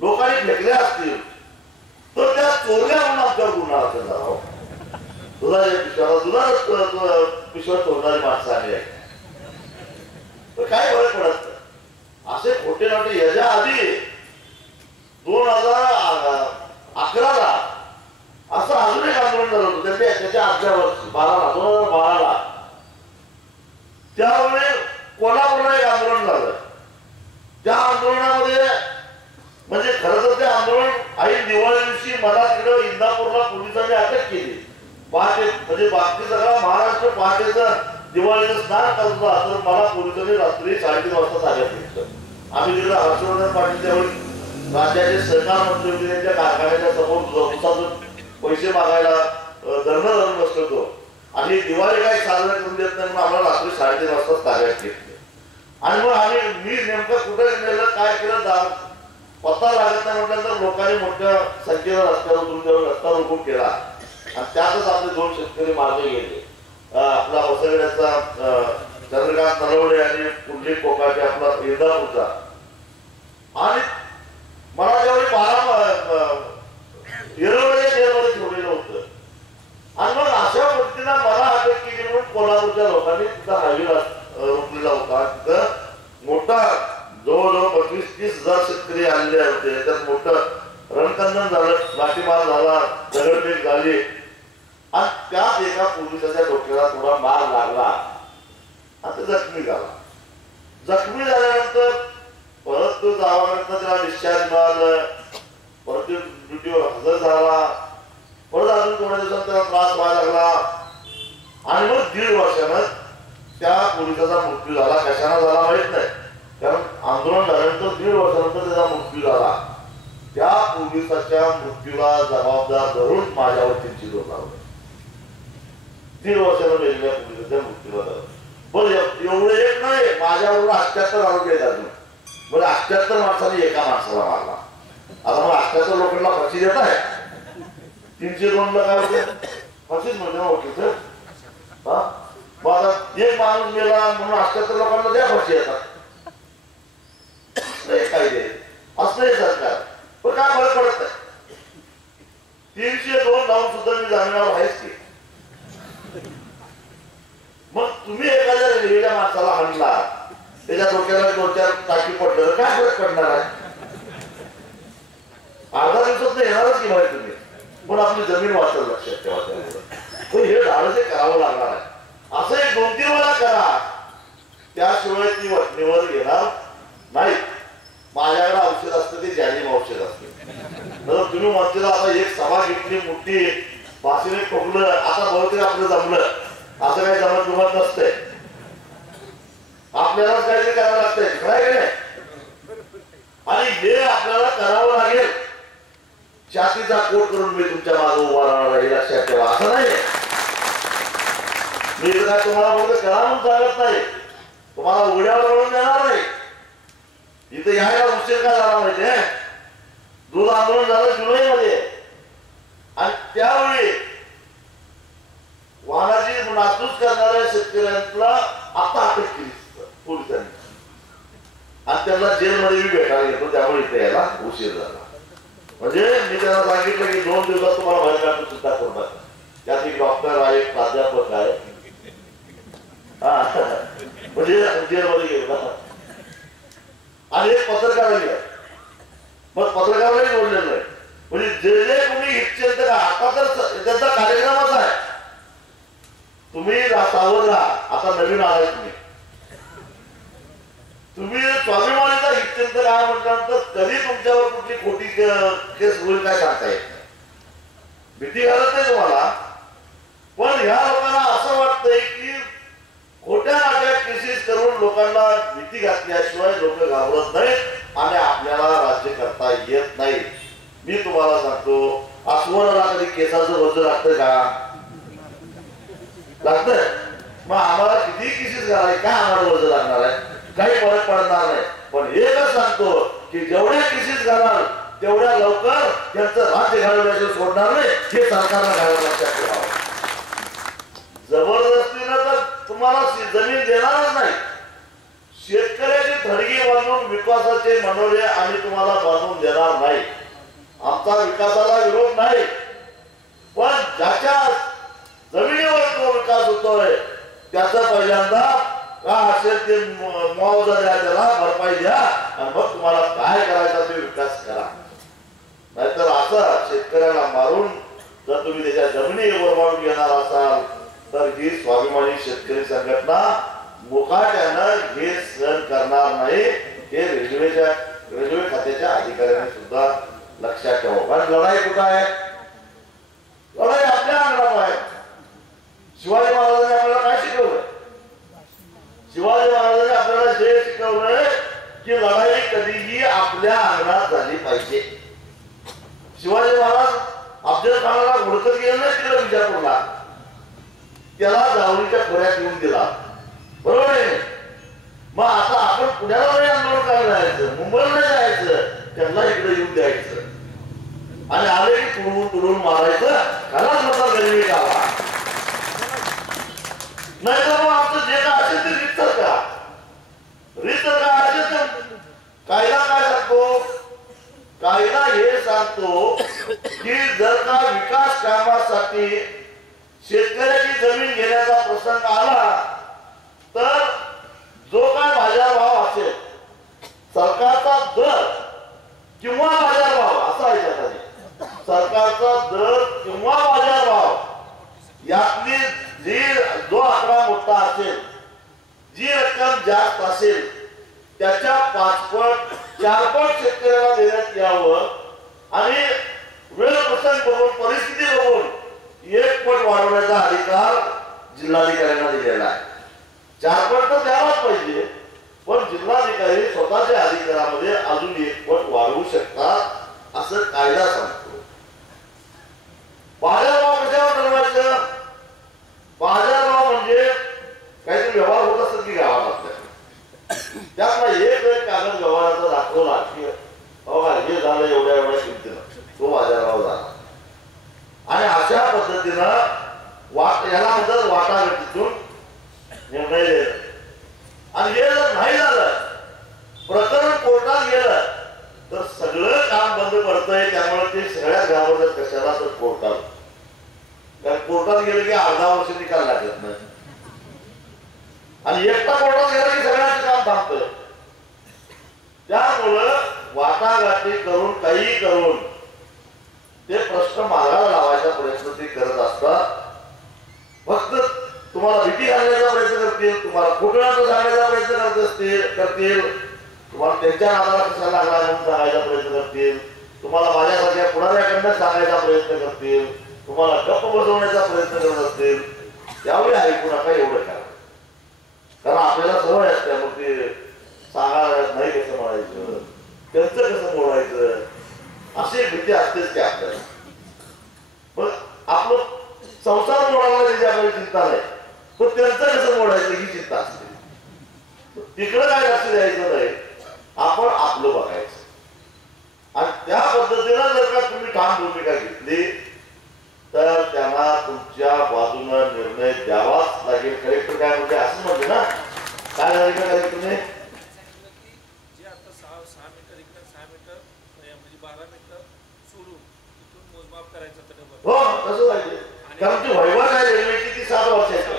लोकांनी फेकल्या असतील तर त्या चोरल्या म्हणून आमच्यावर गुन्हा असेल झाला. दुधाच्या पिशव्या चोरणारी माणसं आली आहे. काय फरक पडत. असे खोटे नाटे याच्या आधी 2011ला असं अजून एक आंदोलन झालं होतं. त्याच्या आजच्या वर्षी 2012ला त्यावेळी कोल्हापूरला एक आंदोलन झालं. त्या आंदोलनामध्ये म्हणजे खरं तर ते आंदोलन आई दिवाळी दिवशी मला तिकडं इंदापूरला पोलिसांनी अटक केली. पहाटे म्हणजे बाकी सगळा महाराष्ट्र पहाटेचा दिवाळीचं स्नान करतो. तर मला पोलिसांनी रात्री 3:30 वाजता ताब्यात घेतलं. आम्ही तिकडे हर्षवर्धन पाटील त्यावेळी राज्याचे सहकार मंत्री होते. त्यांच्या कारखान्याच्या समोर पैसे मागायला धरणं धरून बसलो होतो. आणि दिवाळी काही साजरा करून देत नाही म्हणून आम्हाला रात्री 3:30 वाजता ताब्यात घेतलं. आणि मग मी नेमकं कुठे नेलं काय केलं पत्ता लागत नाही म्हटल्यानंतर लोकांनी मोठ्या संख्येनं रस्त्यावर उतरून रस्ता रोखून केला. आणि त्यातच आपले 2 शेतकरी मारले गेले. आपला वसगड्याचा चंद्रकांत नरवडे आणि पुंडलिक कोकाटे आपला इंदापूरचा. आणि मला त्यावेळी 12 येरवडे जेलमध्ये ठेवलेलं होतं. आणि मग अशा पद्धतीनं मला अटक केली म्हणून कोल्हापूरच्या लोकांनी तिथं हायवे रोखलेला होता. तिथं मोठा जवळजवळ 25-30 हजार शेतकरी आलेले होते. त्यात मोठं रणकंदन झालं, लाठीमार झाला, दगडफेक झाली. आणि त्यात एका पोलिसाच्या डोक्याला थोडा मार लागला आणि जखमी झाला. जखमी झाल्यानंतर परत तो जावानंतर त्याला डिस्चार्ज मिळालं. परत ड्युटीवर हजर झाला. परत अजून थोड्या दिवसात त्याला त्रास व्हायला लागला. आणि मग 1.5 वर्षानं त्या पोलिसाचा मृत्यू झाला. कशाने झाला माहित नाही. कारण आंदोलन झाल्यानंतर 1.5 वर्षानंतर त्याचा मृत्यू झाला. त्या पोलिसाच्या मृत्यूला जबाबदार धरून माझ्यावर 302 लावले. 1.5 वर्षानं मेलेल्या पोलिसाच्या मृत्यूला धरून. बरं एवढं एक नाही माझ्याबरोबर 78 आरोपी आहेत अजून. बरं 78 माणसांनी एका माणसाला मारला. आता मग 78 लोकांना फाशी देत आहे. 302 ला काय होते फाशीच म्हणजे वकील. मग आता एक माणूस मेला म्हणून 78 लोकांना द्या फाशी येतात. कायदे असं सरकार पण काय फरक पडत नाही. 302 लावून सुद्धा मी जामिनावर आहेच की. मग तुम्ही एखाद्या रेल्वेच्या माणसाला हाणला त्याच्या डोक्याला 2-4 टाकी पडलं काय फरक पडणार आहे. अर्धा दिवसात येणारच की माहिती तुम्ही. पण आपली जमीन वाचल लक्षात ठेवा. पण हे झाडं ते करावं लागणार आहे. असं एक 2-3 वेळा करा. त्याशिवाय ती वटणीवर येणार नाही. माझ्याकडे औषध असतं ते जालिम औषध असते. तुम्ही म्हणते आता एक सभा घेतली मोठी भाषणे ठोकलं आता बहुतेक आपलं जमलं असं काही जमत नसतंय आपल्यालाच काहीतरी करावं लागतंय खरं आहे नाही आणि हे आपल्याला करावं लागेल छातीचा कोट करून मी तुमच्या मागे उभा राहणार हे लक्षात ठेवा असं नाही मी काय तुम्हाला फक्त करा म्हणून सांगत नाही तुम्हाला उघड्यावर वळून देणार नाही इथं यायला उशीर का झाला माहितीये दूध आंदोलन झालं जुलैमध्ये आणि त्यावेळी वाहनाची नासधूस करणाऱ्या शेतकऱ्यांना आता अटक केली पोलिसांनी आणि त्यांना जेलमध्ये मी भेटायला घेतो त्यामुळे इथे यायला उशीर झाला म्हणजे मी त्यांना सांगितलं की 2 दिवसात तुम्हाला बाहेर काढतो सुद्धा करणार त्यात एक डॉक्टर आहे एक प्राध्यापक आहे म्हणजे जेलमध्ये गेला आणि एक पत्रकार मग पत्रकारालाही जोडलेलं आहे म्हणजे जे जे कोणी इच्छित का आता तर त्यांचा कार्यक्रमच आहे तुम्ही सावध राहा आता नवीन आलाय तुम्ही स्वाभिमानीचा इच्छित काय म्हटल्यानंतर कधी तुमच्यावर कुठली खोटी केस होईल काय सांगता येत नाही भीती घालत नाही तुम्हाला पण ह्या लोकांना असं वाटतंय की खोट्या नाट्या केसेस करून लोकांना भीती घातल्याशिवाय लोक घाबरत नाहीत आणि आपल्याला राज्य करता येत नाही मी तुम्हाला सांगतो अस्वराला कधी केसाचं वजन लागतं का लागतं मग आम्हाला किती केसेस घालाय काय आम्हाला वजन लागणार आहे काही फरक पडणार नाही पण एकच सांगतो की जेवढ्या केसेस घालाल तेवढ्या लवकर त्यांचं राज्य घालवण्याचे सोडणार नाही हे सरकारला घालावं लक्षात ठेवावं जबरदस्तीनं तर तुम्हाला जमीन देणारच नाही शेतकऱ्याची धडकी बांधून विकासाचे मनोरे आम्ही तुम्हाला बांधून देणार नाही आमचा विकासाला विरोध नाही पण ज्याच्या जमिनीवर तो विकास होतोय त्याचा पहिल्यांदा का असेल ते मुआवजा द्या त्याला भरपाई द्या आणि मग तुम्हाला काय करायचा ते विकास करा नाहीतर असं शेतकऱ्याला मारून जर तुम्ही त्याच्या जमिनी वरवाढून घेणार असाल तर ही स्वाभिमानी शेतकरी संघटना मुकाट्यानं हे सहन करणार नाही हे रेल्वे खात्याच्या अधिकाऱ्यांनी सुद्धा लक्षात ठेवा कारण लढाई कुठं आहे लढाई आपल्या अंगणात आहे शिवाजी महाराजांनी आपल्याला काय शिकवलं शिवाजी महाराजांनी आपल्याला जे शिकवलंय की लढाई कधीही आपल्या अंगणात झाली पाहिजे शिवाजी महाराज अफजल खानाला हुडकत गेले नाही तिकडे विजापूरला त्याला जावळीच्या खोऱ्यात येऊन दिला बरोबर आहे मग आता आपण पुण्याला नाही आंदोलन करायला जायचं मुंबईला नाही जायचं त्यांना इकडे येऊन द्यायचं आणि आले की तुडून मारायचं खराच होता गरीबी गावा नाही तर मग आमचं जे काय असेल ते रीतसर काय असेल तर कायदा काय सांगतो कायदा हे सांगतो की जर का विकास कामासाठी शेतकऱ्याची जमीन घेण्याचा प्रसंग आला तर जो काय बाजारभाव असेल सरकारचा दर किंवा बाजारभाव असा आहे सरकारचा दर किंवा बाजारभाव यातली जो आकडा मोठा असेल जी रक्कम जास्त असेल त्याच्या 5 पट 4 पट शेतकऱ्याला देण्यात यावं आणि वेळ प्रसंग बघून परिस्थिती बघून 1 पट वाढवण्याचा अधिकार जिल्हाधिकाऱ्यांना दिलेला आहे 4 पट तर द्यायलाच पाहिजे पण जिल्हाधिकारी स्वतःच्या अधिकारामध्ये अजून 1 पट वाढवू शकतात असं कायदा सांगतो बाजारभाव कशावर ठरवायचं बाजारभाव म्हणजे काहीतरी व्यवहार होत असतात की गावात आपल्या त्यातला एक कागद व्यवहाराचा दाखवला की हे झालं एवढ्या किमतीनं तो बाजारभाव झाला आणि अशा पद्धतीनं याला नंतर वाटाघाटीतून निर्णय दिला आणि हे जर नाही झालं प्रकरण कोर्टात गेलं तर सगळं काम बंद पडतंय त्यामुळे ते सगळ्यात घाबरतात कशाला तर कोर्टात कारण कोर्टात गेलं की अर्धा वर्ष निकाल लागत नाही आणि एकटा कोर्टात गेला की सगळ्यांचं काम थांबतं त्यामुळं वाटाघाटी करून काही करून ते प्रश्न मागायला लावायचा प्रयत्न ते करत असतात फक्त तुम्हाला भीती घालण्याचा प्रयत्न करतील तुम्हाला खोटण्याचा सांगण्याचा प्रयत्न करतील तुम्हाला त्यांच्या नादाला कसा लागला म्हणून सांगायचा प्रयत्न करतील तुम्हाला माझ्यासारख्या पुढाऱ्याकडनं सांगायचा प्रयत्न करतील, तुम्हाला गप्प बसवण्याचा प्रयत्न करत असतील, त्यावेळी ऐकू नका, एवढं करा. कारण आपल्याला सवय असते मग ते सांगायला नाही कसं म्हणायचं, त्यांचं कसं बोलायचं, अशी एक भीती असतेच की आपल्याला. मग आपलं संसार मोडायला त्याची आपल्याला चिंता नाही, पण त्यांचं कसं मोडायचं ही चिंता असते. तिकडं काय लक्ष द्यायचं नाही, आपण आपलं बघायचं. आणि त्या पद्धतीनं जर का तुम्ही ठाम भूमिका घेतली तर त्यांना तुमच्या बाजूनं निर्णय द्यावाच लागेल. कलेक्टर काय म्हणते असं म्हणते ना, काय झालं का कलेक्टरने? जे आता 6 मीटर इकडे 6 मीटर म्हणजे 12 मीटर सोडून तिथून मोजमाप करायचं. हो तसं पाहिजे. कारण ती वैभव आहे रेल्वेची, ती 7 वर्षाची.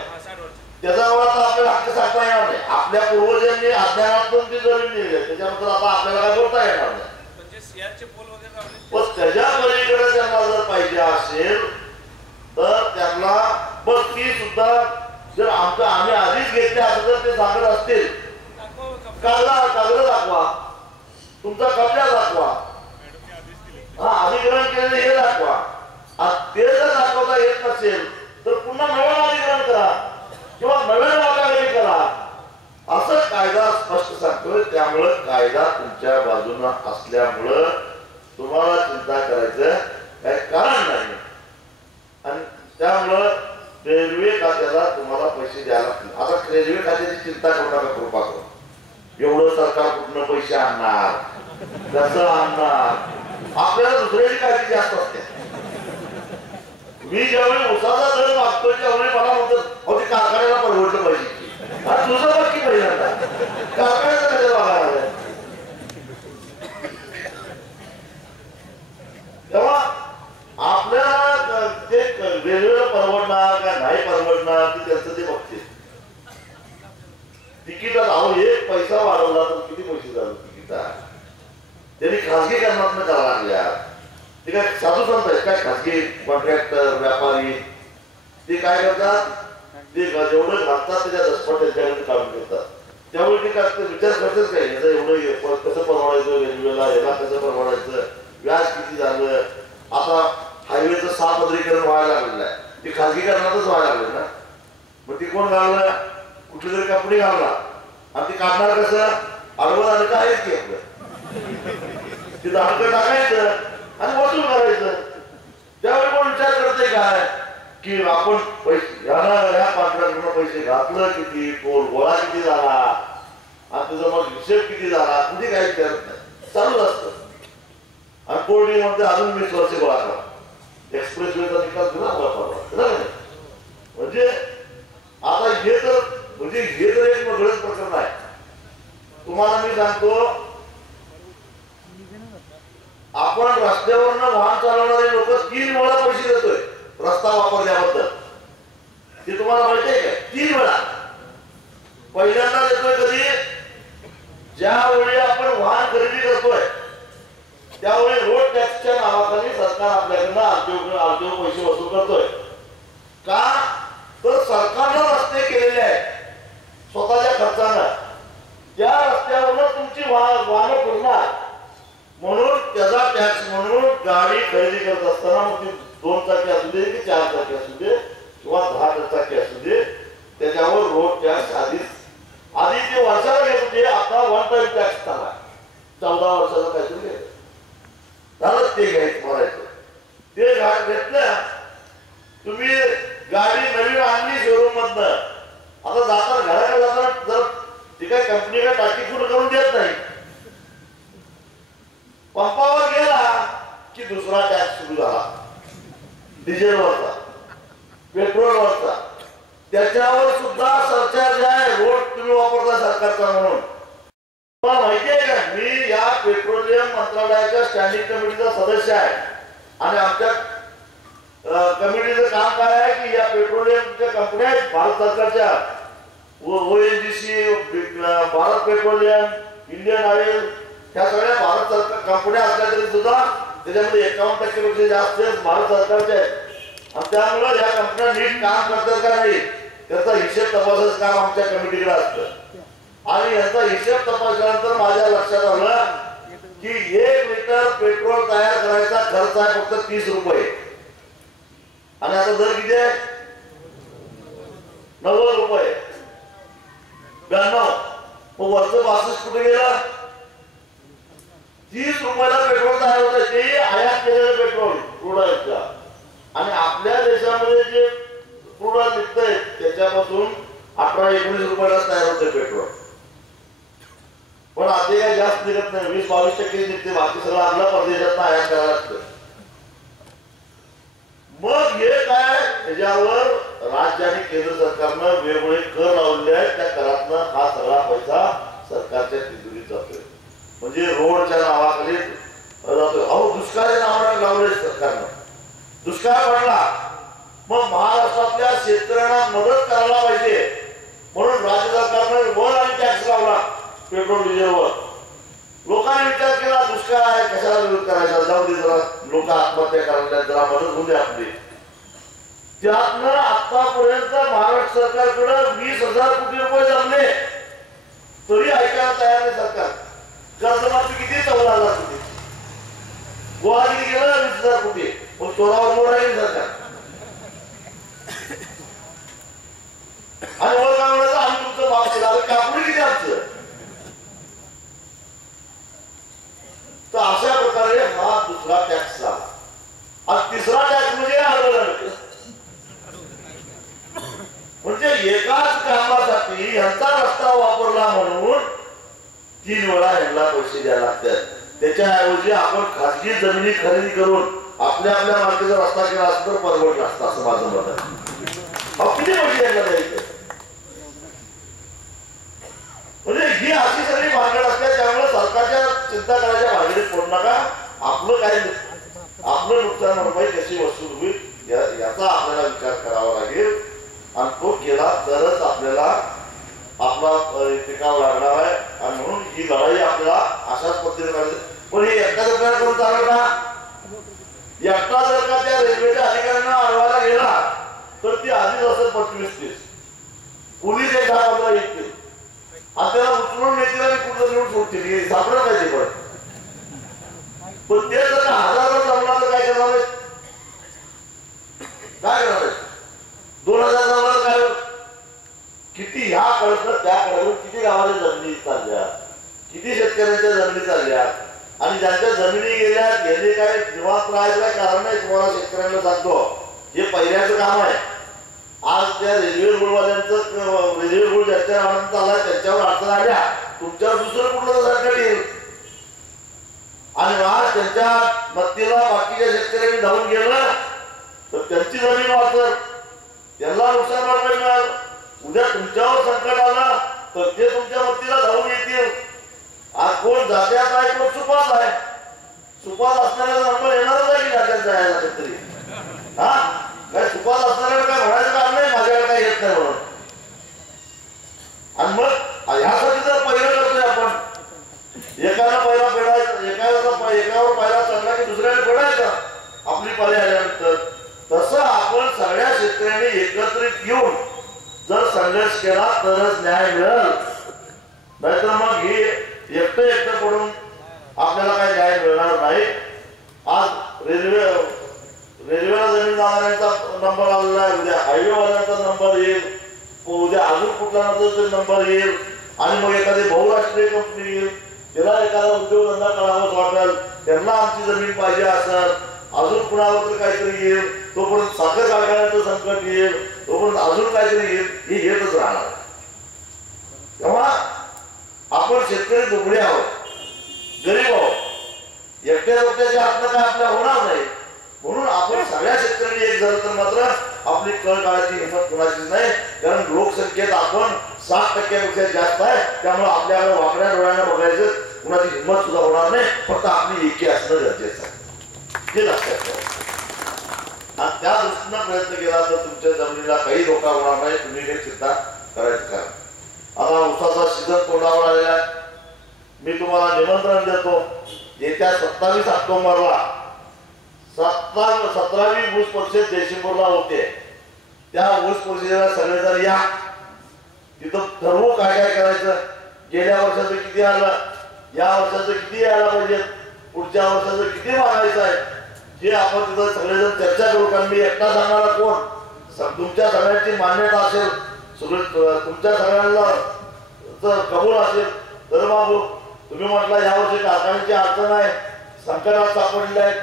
त्याचा आता आपल्याला हक्क सांगता येणार नाही. आपल्या पूर्वजांनी अज्ञानातून ती जमीन दिली आहे, त्याच्याबद्दल आता आपल्याला काय बोलता येणार नाही. पण त्याच्या पलीकडे त्यांना जर पाहिजे असेल तर त्यांना पण ती सुद्धा जर आम्ही आधीच घेतले असं जर ते सांगत असतील, कागद दाखवा, तुमचा कब्जा दाखवा, अधिग्रहण केलेलं हे दाखवा. ते जर दाखवता येत नसेल तर पुन्हा नवीन अधिग्रहण करा किंवा नवीन वाटाघाटी करा, असं कायदा स्पष्ट सांगतोय. त्यामुळं कायदा तुमच्या बाजूनं असल्यामुळं तुम्हाला चिंता करायचं काही कारण नाही. आणि त्यामुळं रेल्वे खात्याला तुम्हाला पैसे द्यायला लागतील. आता रेल्वे खात्याची चिंता करू नका, कृपा करून. एवढं सरकार कुठनं पैसे आणणार, कसं आणणार, आपल्याला दुसऱ्याची काळजी जास्त असते. मी ज्यावेळी उसाचा दर मागतोय त्यावेळी मला म्हणतात अहो ते कारखान्याला परवडलं पाहिजे. आणि तुझं बघ की पहिल्यांदा कारखान्याचं कसं बघायला. तेव्हा आपल्याला ते रेल्वेला परवडणार का नाही परवडणार की त्यांचं ते बघते. तिकीटात अहो एक पैसा वाढवला तर किती पैसे झाले तिकीटात. त्यांनी खासगीकरणातून करायला लागल्या. ते काय साधू संत आहेत काय खासगी कॉन्ट्रॅक्टर व्यापारी, ते काय करतात, ते जेवढं घालतात त्याच्या दसपट त्यांच्याकडे काढून घेतात. त्यामुळे ते काय विचार करतेच काय याचं एवढं कसं परवडायचं, रेल्वेला याला कसं परवडायचं, व्याज किती झालं. आता हायवेचं 6 व्हायला लागलेलं आहे, ते खासगीकरणातच व्हायला लागले ना. मग ती कोण घाललं, कुठली तरी कंपनी घालला आणि ती काढणार कसं, अडवळ आणि काय की आपलं ते दाखलं टाकायचं आणि वसूल करायचं. त्यावेळी कोण विचार करते काय की आपण पैसे या कॉन्ट्रॅक्टरनं पैसे घातलं किती, गोळा किती झाला आणि तुझा मग हिशेब किती झाला, कुठे काही करत नाही, चालूच असतं. आणि कोर्टी मध्ये अजून 20 वर्ष गोळा करा. एक्सप्रेस वेचा निकाल दिला म्हणजे आता हे तर एक वेगळंच प्रकरण आहे. तुम्हाला मी सांगतो, आपण रस्त्यावरनं वाहन चालवणारे लोक 3 वेळा पैसे देतोय रस्ता वापरल्याबद्दल. ते तुम्हाला माहिती आहे का? 3 वेळा. पहिल्यांदा देतोय कधी, ज्यावेळी आपण वाहन खरेदी करतोय त्यावेळी रोड टॅक्सच्या नावाखाली सरकार आपल्याकडनं आरटीओ पैसे वसूल करतोय. का तर सरकारनं रस्ते केलेले आहेत स्वतःच्या खर्चानं, त्या रस्त्यावरनं तुमची वाहनं फिरणार म्हणून त्याचा टॅक्स म्हणून गाडी खरेदी करत असताना मग ती 2 चाकी असू दे की 4 चाकी असू दे किंवा 10 चाकी असू दे, त्याच्यावर रोड टॅक्स आधी ते वर्षाला घेत होते, आता 1 टाइम टॅक्स झाला. 14 वर्षाचा काहीतरी घ्यायचं झालं, ते घ्यायचं भरायचं. ते घेतलं तुम्ही, गाडी नवीन आणली शोरूम मधनं, आता जाताना घराकडे जाताना जर ती काय कंपनी काय टाकी फुट करून देत नाही, पंपावर गेला की दुसरा टॅक्स सुरू झाला, डिझेलवरचा, पेट्रोलवरचा. त्याच्यावर सुद्धा सरचार्ज आहे, रोड तुम्ही वापरता सरकारचा म्हणून. तुम्हाला माहिती आहे का, मी या पेट्रोलियम मंत्रालयाच्या स्टँडिंग कमिटीचा सदस्य आहे आणि आमच्या कमिटीचं काम काय आहे की या पेट्रोलियमच्या कंपन्या आहेत भारत सरकारच्या, ONGC, Bharat petroleum, Indian oil, ह्या सगळ्या भारत सरकार कंपन्या असल्या तरी सुद्धा त्याच्यामध्ये 51% पेक्षा जास्त भारत सरकारचे आहेत. आणि त्यामुळे या कंपन्या नीट काम करतात का नाही त्याचा हिशेब तपासायचं काम आमच्या कमिटीकडे असतं. आणि याचा हिशेब तपासल्यानंतर माझ्या लक्षात आलं की 1 लिटर पेट्रोल तयार करायचा खर्च आहे फक्त 30 रुपये आणि आता दर किती आहे 90 रुपये 92. मग वरचं 62 कुठे गेलं? 30 रुपयाला पेट्रोल तयार होतं तेही आयात केलेलं पेट्रोल क्रूड ऑइलचा. आणि आपल्या देशामध्ये जे क्रूड ऑइल निघतंय त्याच्यापासून 18-19 रुपयाला तयार होते पेट्रोल. पण आता काही जास्त निघत नाही 20-22% निघते. बाकी सगळं आपल्या परदेशात आयात करायला लागतं. मग हे काय त्याच्यावर राज्य आणि केंद्र सरकारनं वेगवेगळे कर लावले आहेत. त्या करातनं हा सगळा पैसा सरकारच्या तिजोरीत जातोय. म्हणजे रोडच्या नावाखाली जातोय. अहो दुष्काळाच्या नावाने लावले सरकारनं. दुष्काळ पडला मग महाराष्ट्रातल्या शेतकऱ्यांना मदत करायला पाहिजे म्हणून राज्य सरकारनं वर आणि टॅक्स लावला पेट्रोल डिझेलवर. लोकांनी विचार केला दुष्काळ आहे कशाला विरोध करायचा जाऊ दे जरा लोक आत्महत्या करायला जरा मदत होऊ दे आपली. त्यातनं आतापर्यंत महाराष्ट्र सरकारकडे 20,000 कोटी रुपये जमले तरी ऐकायला तयार नाही सरकार. कर्जमाफी किती 14,000 कोटी. गोवा किती गेला 20,000 कोटी. पण चोरावर मोड आहे सरकार. आणि वर काय म्हणायचं आम्ही तुमचं माफ केलं कापडी किती आमचं. तर अशा प्रकारे हा दुसरा टॅक्स झाला. आणि तिसरा टॅक्स म्हणजे आंदोलन. म्हणजे एकाच कामासाठी यांचा रस्ता वापरला म्हणून 3 वेळा यांना पैसे द्यायला लागतात. त्याच्याऐवजी आपण खासगी जमिनी खरेदी करून आपल्या मार्केटचा रस्ता केला असता तर परवडला असता असं माझं मत आहे. किती पैसे यांना द्यायचे. म्हणजे ही अशी सगळी भानगड असते. त्यामुळे सरकारच्या चिंता करायच्या भानगडीत पडू नका. आपलं नुकसान भरपाई कशी वसूल होईल याचा आपल्याला विचार करावा लागेल. आणि तो केला तरच आपल्याला आपला टिकाव लागणार आहे. आणि म्हणून ही लढाई आपल्याला अशाच पद्धतीने करायची. पण हे एकटा सरकार करून चालेल का? एकटा जर का त्या रेल्वेच्या अधिकाऱ्यांना अडवायला गेला तर ती आधीच असेल 25-30. पोलीस 10-15 येतील आणि त्याला उचलून नेतील आणि कुठं नेऊन सोडतील. सापडत नाही ते. पण ते जर का 1000 जमला तर काय करणार आहे? काय करणार आहे? 2000 जमला काय? किती ह्या कळत त्या कळत किती गावाच्या जमिनी चालल्या किती शेतकऱ्यांच्या जमिनी चालल्या. आणि ज्यांच्या जमिनी गेल्या गेले काय निवास राहायचं कारण नाही. तुम्हाला शेतकऱ्यांना सांगतो हे पहिल्याचं काम आहे. आज त्या रेल्वे रुळवाल्यांचं रेल्वे रुळ ज्याच्या आनंद आला त्यांच्यावर अडचण आल्या तुमच्यावर दुसरं कुठलं सरकार येईल. आणि आज त्यांच्या मत्तीला बाकीच्या शेतकऱ्यांनी धावून गेलं तर त्यांची जमीन वाचत त्यांना नुकसान भरपाई मिळाल. उद्या तुमच्यावर संकट आलं तर ते तुमच्या मत्तीला धावून येतील. आज कोण जात्यात आहे कोण सुपात आहे. सुपात असणाऱ्याचा नंबर येणारच आहे की जात्यात जायला तरी. हा काय सुपात असणाऱ्याला काय म्हणायचं काम नाही माझ्याकडे काय येत नाही म्हणून. आणि मग ह्यासाठी जर पहिलं करतोय आपण एकाला पहिला फेडायचं एकावर पहिला चढला की दुसऱ्याने फेडायचा आपली पर्याय आल्यानंतर. तसं आपण सगळ्या शेतकऱ्यांनी एकत्रित येऊन जर संघर्ष केला तरच न्याय मिळेल. नाहीतर मग हे एकटं पडून आपल्याला काही न्याय मिळणार नाही. आज रेल्वेला जमीन जाणाऱ्यांचा नंबर आलेला आहे. उद्या हायवेवाल्यांचा नंबर येईल. उद्या अजून कुठला नंबर येईल. आणि मग एखादी बहुराष्ट्रीय कंपनी येईल त्याला एखादा उद्योगधंदा करावाच वाटेल त्यांना आमची जमीन पाहिजे असेल. अजून कुणावर तर काहीतरी येईल. तोपर्यंत साखर कारखान्याचं संकट येईल. तोपर्यंत अजून काहीतरी येईल. हे येतच राहणार. तेव्हा आपण शेतकरी दुबळे आहोत गरीब आहोत. एकट्याच्या हातनं काय आपल्या होणार नाही. म्हणून आपण सगळ्या शेतकऱ्यांनी एक झालं तर मात्र आपली कळ काढायची हिंमत कुणाचीच नाही. कारण लोकसंख्येत आपण 60% जास्त आहे. त्यामुळे आपल्याला वाकड्या डोळ्यानं बघायचं कुणाची हिंमत सुद्धा होणार नाही. फक्त आपली एकी असणं गरजेचं आहे हे लक्षात ठेवा. आणि त्या दृष्टीनं प्रयत्न केला तर तुमच्या जमिनीला काही धोका होणार नाही. तुम्ही हे चिंता करायचं कारण. आता ऊसाचा सीझन तोंडावर आलेला आहे. मी तुम्हाला निमंत्रण देतो येत्या 27 ऑक्टोबरला 17वी ऊस परिषद जयसिंगपूरला होते. त्या ऊस परिषदेला सगळेजण या. तिथं ठरवू काय काय करायचं. गेल्या वर्षाचं किती आलं या वर्षाचं किती यायला पाहिजे, पुढच्या वर्षाचं किती मागायचं आहे, हे आपण तिथं सगळेजण चर्चा करू. कारण मी एकटा सांगणारा कोण, तुमच्या सगळ्यांची मान्यता असेल, तुमच्या सगळ्यांना जर कबूल असेल तर बाबू तुम्ही म्हटलं यावर्षी कारखान्याची अडचण आहे, संकटात सापडलेले आहेत,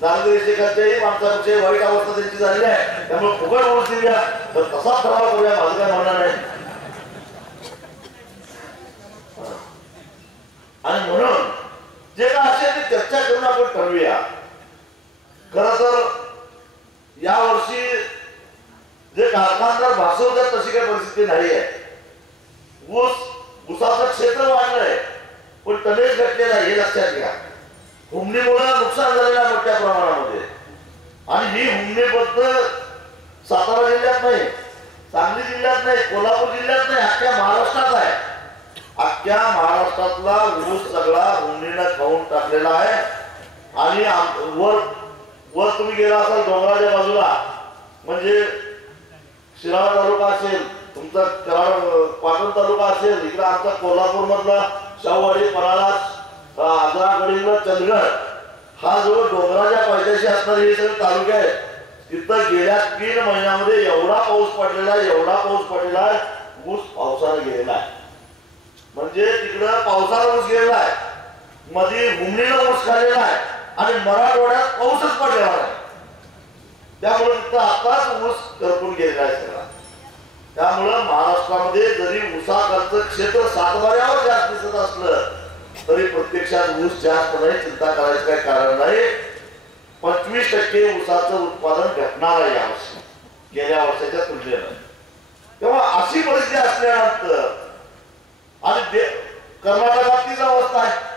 दारिद्र्यरेषेखालच्याही माणसापेक्षा वाईट अवस्था त्यांची झालेली आहे, त्यामुळे फुकट ओळख दिल्या तर तसाच ठराव करूया, माझं काय म्हणणं नाही. आणि म्हणून जे काय असेल ते चर्चा करून आपण ठरवूया. खर तर यावर्षी जे कारखानदार भासवतात तशी काही परिस्थिती नाही आहे. ऊसाचं क्षेत्र वाढलंय पण टनेज घटलेला आहे, हे लक्षात घ्या. हुमणीमुळे नुकसान झालेलं आहे मोठ्या प्रमाणामध्ये. आणि ही हुमणी फक्त सातारा जिल्ह्यात नाही, सांगली जिल्ह्यात नाही, कोल्हापूर जिल्ह्यात नाही, अख्ख्या महाराष्ट्रात आहे. अख्ख्या महाराष्ट्रातला ऊस सगळा हुमणीनं खाऊन टाकलेला आहे. आणि वर तुम्ही गेला असाल डोंगराच्या बाजूला, म्हणजे शिराळा तालुका असेल, तुमचा पाटण तालुका असेल, इकडे आमचा कोल्हापूर मधला शाहूवाडी, पराळा, आजरा, गडिंग्लज, चंदगड, हा जो डोंगराच्या पायथ्याशी असणारे हे सगळे तालुके आहेत. तिथं गेल्या 3 महिन्यामध्ये एवढा पाऊस पडलेला आहे, ऊस पावसाने गेलेला आहे. म्हणजे तिकडं पावसाला ऊस गेलेला आहे, मध्ये हुमणीनं ऊस खाल्लेला आहे आणि मराठवाड्यात पाऊसच पडलेला आहे. त्यामुळे तिथं आताच ऊस करपून गेलेला आहे सगळा. त्यामुळं महाराष्ट्रामध्ये जरी ऊसाखालचं क्षेत्र सातबाऱ्यावर जास्त दिसत असलं तरी प्रत्यक्षात ऊस जास्त नाही, चिंता करायचं काही कारण नाही. 25% ऊसाचं उत्पादन घटणार आहे यावर्षी गेल्या वर्षाच्या तुलनेनं. तेव्हा अशी परिस्थिती असल्यानंतर आणि कर्नाटकात तीच अवस्था आहे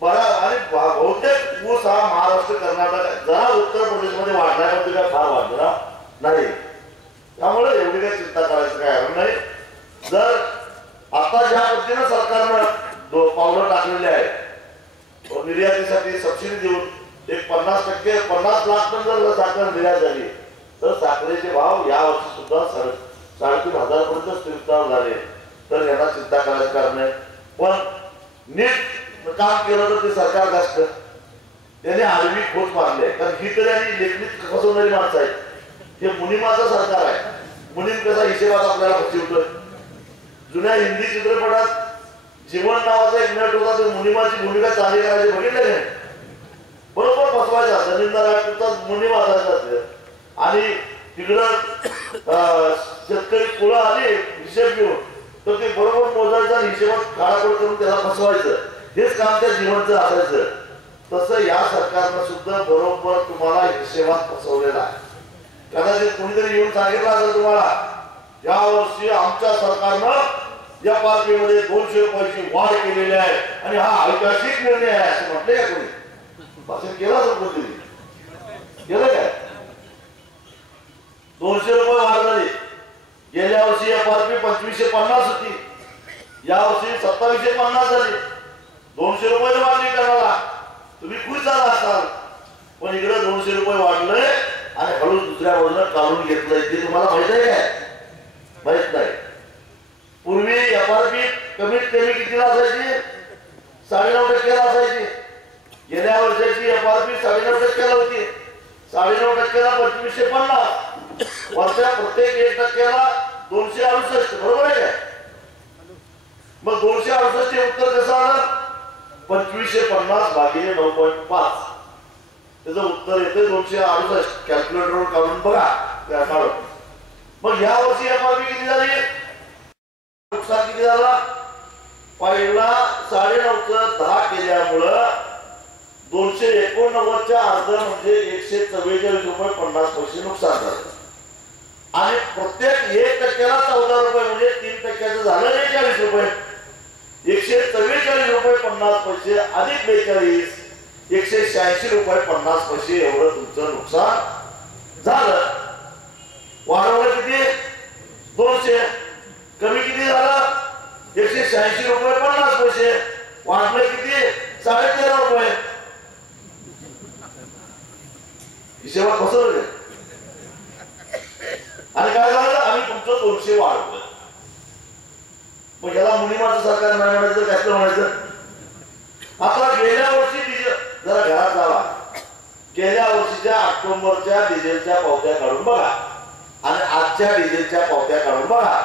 बरा. आणि बहुतेक ऊस हा महाराष्ट्र, कर्नाटक, जरा उत्तर प्रदेशमध्ये वाढण्यामध्ये काय फार वाढला नाही. त्यामुळे एवढी काही चिंता करायचं काय कारण नाही. जर आता ज्या पद्धतीनं सरकारनं पावलं टाकलेले आहेत, निर्यातीसाठी सबसिडी देऊन एक 50 लाख टन जर साखर निर्यात झाली तर साखरेचे भाव या वर्षी सुद्धा 3,500 पर्यंत स्थिरता झाले. तर यांना चिंता करायचं कारण नाही. पण नीट काम केलं तर ते सरकार जास्त त्याने आडवी खोच मारली आहे. कारण ही तरी आणि लेखनीत फसवणारी माणसं आहेत. हे मुनिमाचं सरकार आहे. मुनीम कसा हिशेबात आपल्याला फसवतोय. जुन्या हिंदी चित्रपटात जीवन नावाचा एक नट होता, तो मुनिमाची भूमिका चांगली करायची बघितलं नाही, बरोबर फसवायचा. जमीनदाराचा मुनीम असायचा आणि तिकडं शेतकरी कुळं आली हिशेब घेऊन तर ते बरोबर मोजायचं, हिशेबात काळाकोळ करून त्याला फसवायचं. हेच काम त्या जीवनचं असायचं. तसं या सरकारनं सुद्धा बरोबर तुम्हाला हिशेबात फसवलेला आहे. कदाचित कोणीतरी येऊन सांगितलं असेल तुम्हाला या वर्षी आमच्या सरकारनं FRP मध्ये 200 रुपयाची वाढ केलेली आहे आणि हा ऐतिहासिक निर्णय आहे असं म्हटलं का कोणी? भाषण केलं असेल कोणतरी, केलं काय? 200 रुपये वाढ झाली. गेल्या वर्षी FRP 2550 होती, या वर्षी 2750 झाली. 200 रुपये वाढली करायला तुम्ही खुश झाला असाल. पण इकडे 200 रुपये वाढले आणि हळू दुसऱ्या बाजूला काढून घेतलंय ते तुम्हाला माहित आहे काय? माहित नाही. पूर्वी FRP कमीत कमी कितीला असायची? 9.5% असायची. गेल्या वर्षाची FRP 9.5% होती. 9.5%ला 2550, वर्षा प्रत्येक 1%ला 268. बरोबर आहे काय? मग 268 चे उत्तर कसं आलं? 2550 भागिले 9.5. त्याचं उत्तर येते 268. कॅल्क्युलेटरवर काढून बघा त्या काढून. मग या वर्षी FRP किती झाली? नुकसान किती झाला? पहिला 9.5चं 10 केल्यामुळं 289च्या अर्ध म्हणजे 144 रुपये 50 पैसे नुकसान झालं. आणि प्रत्येक 1%ला 14 रुपये म्हणजे 3% झालं 42 रुपये. 144 रुपये 50 पैसे अधिक 42 186 रुपये 50 पैसे एवढं तुमचं नुकसान झालं. वाढवलं किती? 200. कमी किती झालं? 186 रुपये 50 पैसे. वाढलं किती? 13.5 रुपये. हिशेबात फसवलं. आणि काय झालं? आम्ही तुमचं 200 वाढवलं. मग याला मुनिमाचं सरकार नाही म्हणायचं, कसलं म्हणायचं? आता गेल्या वर्षी डिझेल, जरा घरात जावा, गेल्या वर्षीच्या ऑक्टोबरच्या डिझेलच्या पावत्या काढून बघा आणि आजच्या डिझेलच्या पावत्या काढून बघा.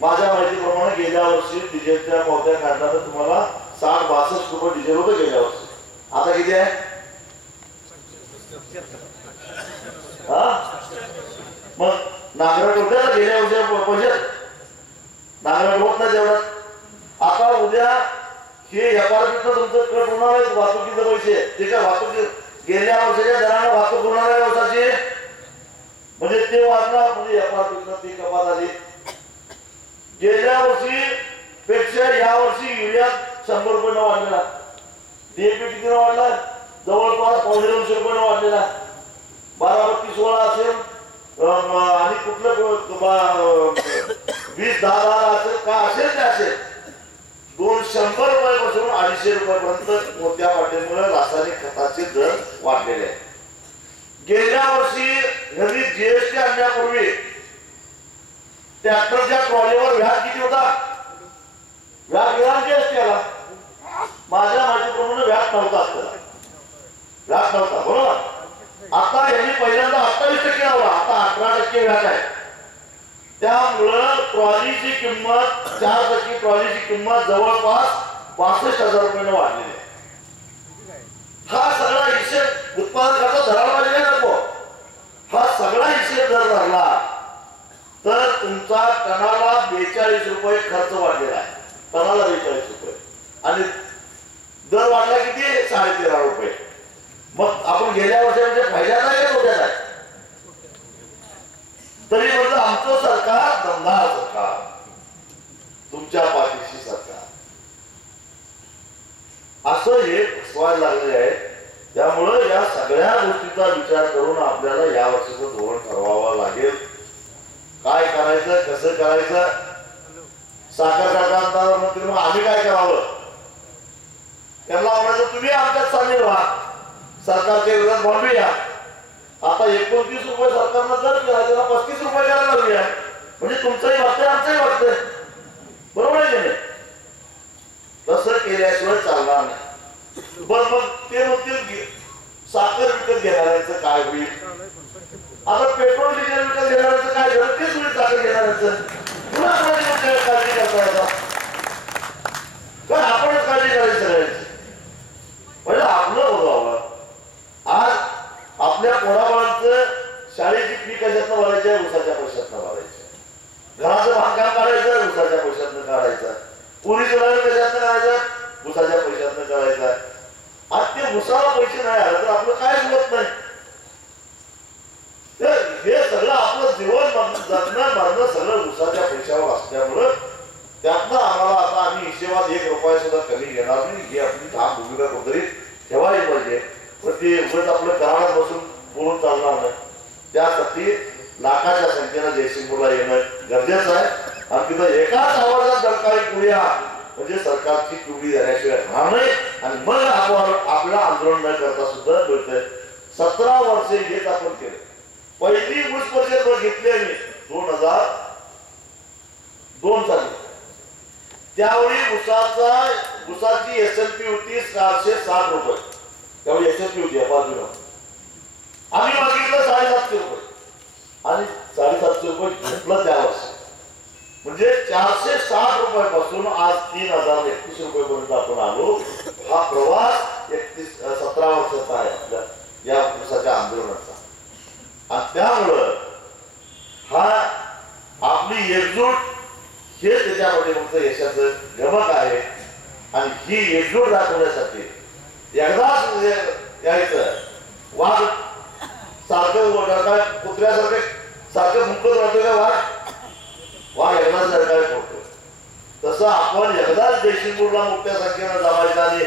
माझ्या माहितीप्रमाणे गेल्या वर्षी डिझेलच्या पावत्या काढला तर तुम्हाला 60-62 रुपये डिझेल होतं गेल्या वर्षी. आता किती आहे? मग नांगरट होते ना गेल्या वर्षी पैसे, नांगरट होत नाही तेवढं. आता उद्या हे एफआरपीचं तुमचं कट होणार आहे वाहतुकीचे पैसे, ते काय वाहतुकी गेल्या वर्षाच्या दराने वाहतूक होणार आहे व्यवसायाची, म्हणजे ते वाढणार, म्हणजे एफआरपीचं ती कपात झाली. गेल्या वर्षी पेक्षा या वर्षी युरिया 100 रुपये वाढलेला, डीएपी किती वाढला? जवळपास 250 रुपये वाढलेला. 12-32-16 असेल आणि कुठलं 20-10 असेल का असेल ते असेल, 200 रुपयापासून 250 रुपयापर्यंत मोठ्या पातळीमुळे रासायनिक खताचे दर वाढलेले आहेत. गेल्या वर्षी घरी जीएसटी आणण्यापूर्वी ट्रॅक्टरच्या ट्रॉलीवर व्याज किती होता? व्याज गेला जीएसटी आला. माझ्या माहितीप्रमाणे व्याज नव्हता, व्याज नव्हता, बरोबर. आता यांनी पहिल्यांदा 28% लावला, आता 18% व्याज आहे. त्यामुळं ट्रॉलीची किंमत 4% ट्रॉलीची किंमत जवळपास 62,000 रुपयाने वाढलेली आहे. हा सगळा हिशेब उत्पादन करता धरायला पाहिजे का नको? हा सगळा हिशेब जर धरला तर तुमचा टनाला 42 रुपये खर्च वाढलेला आहे, टनाला 42 रुपये, आणि दर वाढला किती? 13.5 रुपये. मग आपण गेल्या वर्षामध्ये फायद्यात आहे का तोट्यात आहे? तरी म्हणजे आमचं सरकार दमदार सरकार, तुमच्या पाठीशी सरकार, असं हे फसवायला लागले आहे. त्यामुळे या सगळ्या गोष्टीचा विचार करून आपल्याला या वर्षीचं धोरण ठरवावं लागेल. काय करायचं, कसं करायचं. साखर कारखानदार मंत्री मग आम्ही काय करावं? त्यांना म्हणायचं तुम्ही आमच्यात सामील व्हा, सरकारच्या विरोधात बोलूया. आता 29 रुपये सरकारनं दर केला, त्याला 35 रुपये द्यायला लागूया, म्हणजे तुमचंही वाटतंय आमचंही वाटतंय, बरोबर आहे की नाही? तसं केल्याशिवाय चालणार नाही. बरं, मग ते म्हणतील साखर विकत घेणाऱ्यांचं काय होईल? आता पेट्रोल डिझेल विकत घेणाऱ्यांचं काय झालं? तेच होईल साखर घेणाऱ्यांचं. पुन्हा काळजी करता येतात काय? आपणच काळजी करायची सगळ्यांची. म्हणजे आपलं बघावं. आज आपल्या पोराबाळांचं शाळेची फी कशातनं भरायची आहे? उसाच्या पैशातनं भरायची. घराचं बांधकाम काढायचं, उसाच्या पैशातनं काढायचं. पुरीचं लग्न कशातनं काढायचं? उसाच्या पैशातनं काढायचं. आज ते उसाला पैसे नाही आले तर आपलं काय होत नाही. हे सगळं आपलं जीवन जगणं मरणं सगळं उसाच्या पैशावर असल्यामुळं त्यातनं आम्हाला आता आम्ही हिशेबात 1 रुपया सुद्धा कमी घेणार नाही. ही आपली ठाम भूमिका कुठेतरी ठेवायला पाहिजे. पण ते उगाच आपलं कराडात बसून बोलून चालणार नाही. त्यासाठी लाखाच्या संख्येनं जयसिंगपूरला येणं गरजेचं आहे. आणि तिथं एकाच आवाजात सरकारी पुढ्या म्हणजे सरकारची पिवडी देण्याशिवाय राहणार नाही. आणि मग आपण आपलं आंदोलन न करता सुद्धा मिळतंय. 17 वर्षे हेच आपण केलं. पहिली ऊस परिषद घेतली मी 2002 साली. त्यावेळी ऊसाची एसएलपी होती 460 रुपये. त्यावेळी एसएलपी होती बाजूला. आम्ही मागितलं 750 रुपये आणि 750 रुपये घेतलं त्या वर्षी. म्हणजे 460 रुपयापासून आज 3031 रुपयेपर्यंत आपण आलो. हा प्रवास 17 वर्षाचा आहे आपल्या या ऊसाच्या आंदोलनाचा. आणि त्यामुळं हा आपली एकजूट हे त्याच्यामध्ये फक्त यशाचं गमक आहे. आणि ही एकजूट दाखवण्यासाठी एकदाच यायचं वाघ सारखं कुत्र्यासारखं सारखं मुकत राहतो का वाघ एकदाच सरकार फोडतो. तसं आपण एकदाच जयसिंगपूरला मोठ्या संख्येनं जमायचं आणि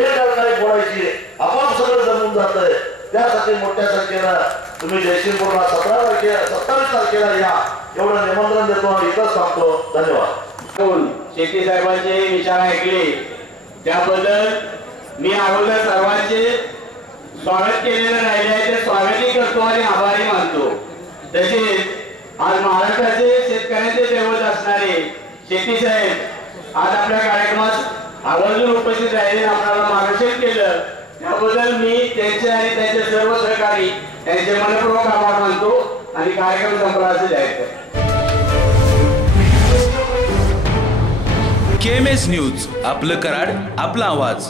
एक सरकारी फोडायची आपण सगळं जमून जातंय. त्यासाठी मोठ्या संख्येनं तुम्ही जयसिंगपूरला 27 तारखेला या एवढं निमंत्रण देतो आणि इथंच सांगतो. धन्यवाद. शेट्टी साहेबांचे विचार ऐकले त्याबद्दल मी अगोदर सर्वांचे स्वागत केलेलं राहिले आहे ते स्वागतही करतो आणि आभारी मानतो. तसेच आज महाराष्ट्राचे शेतकऱ्यांचे दैवत असणारे शेट्टी साहेब आज आपल्या कार्यक्रमात आवर्जून उपस्थित राहिले, आपल्याला मार्गदर्शन केलं त्याबद्दल मी त्यांचे आणि त्यांचे सर्व सहकारी यांचे मनपूर्वक आभार मानतो आणि कार्यक्रम संपला असे जाहीर करतो. KMS न्यूज, आपलं कराड, आपला आवाज.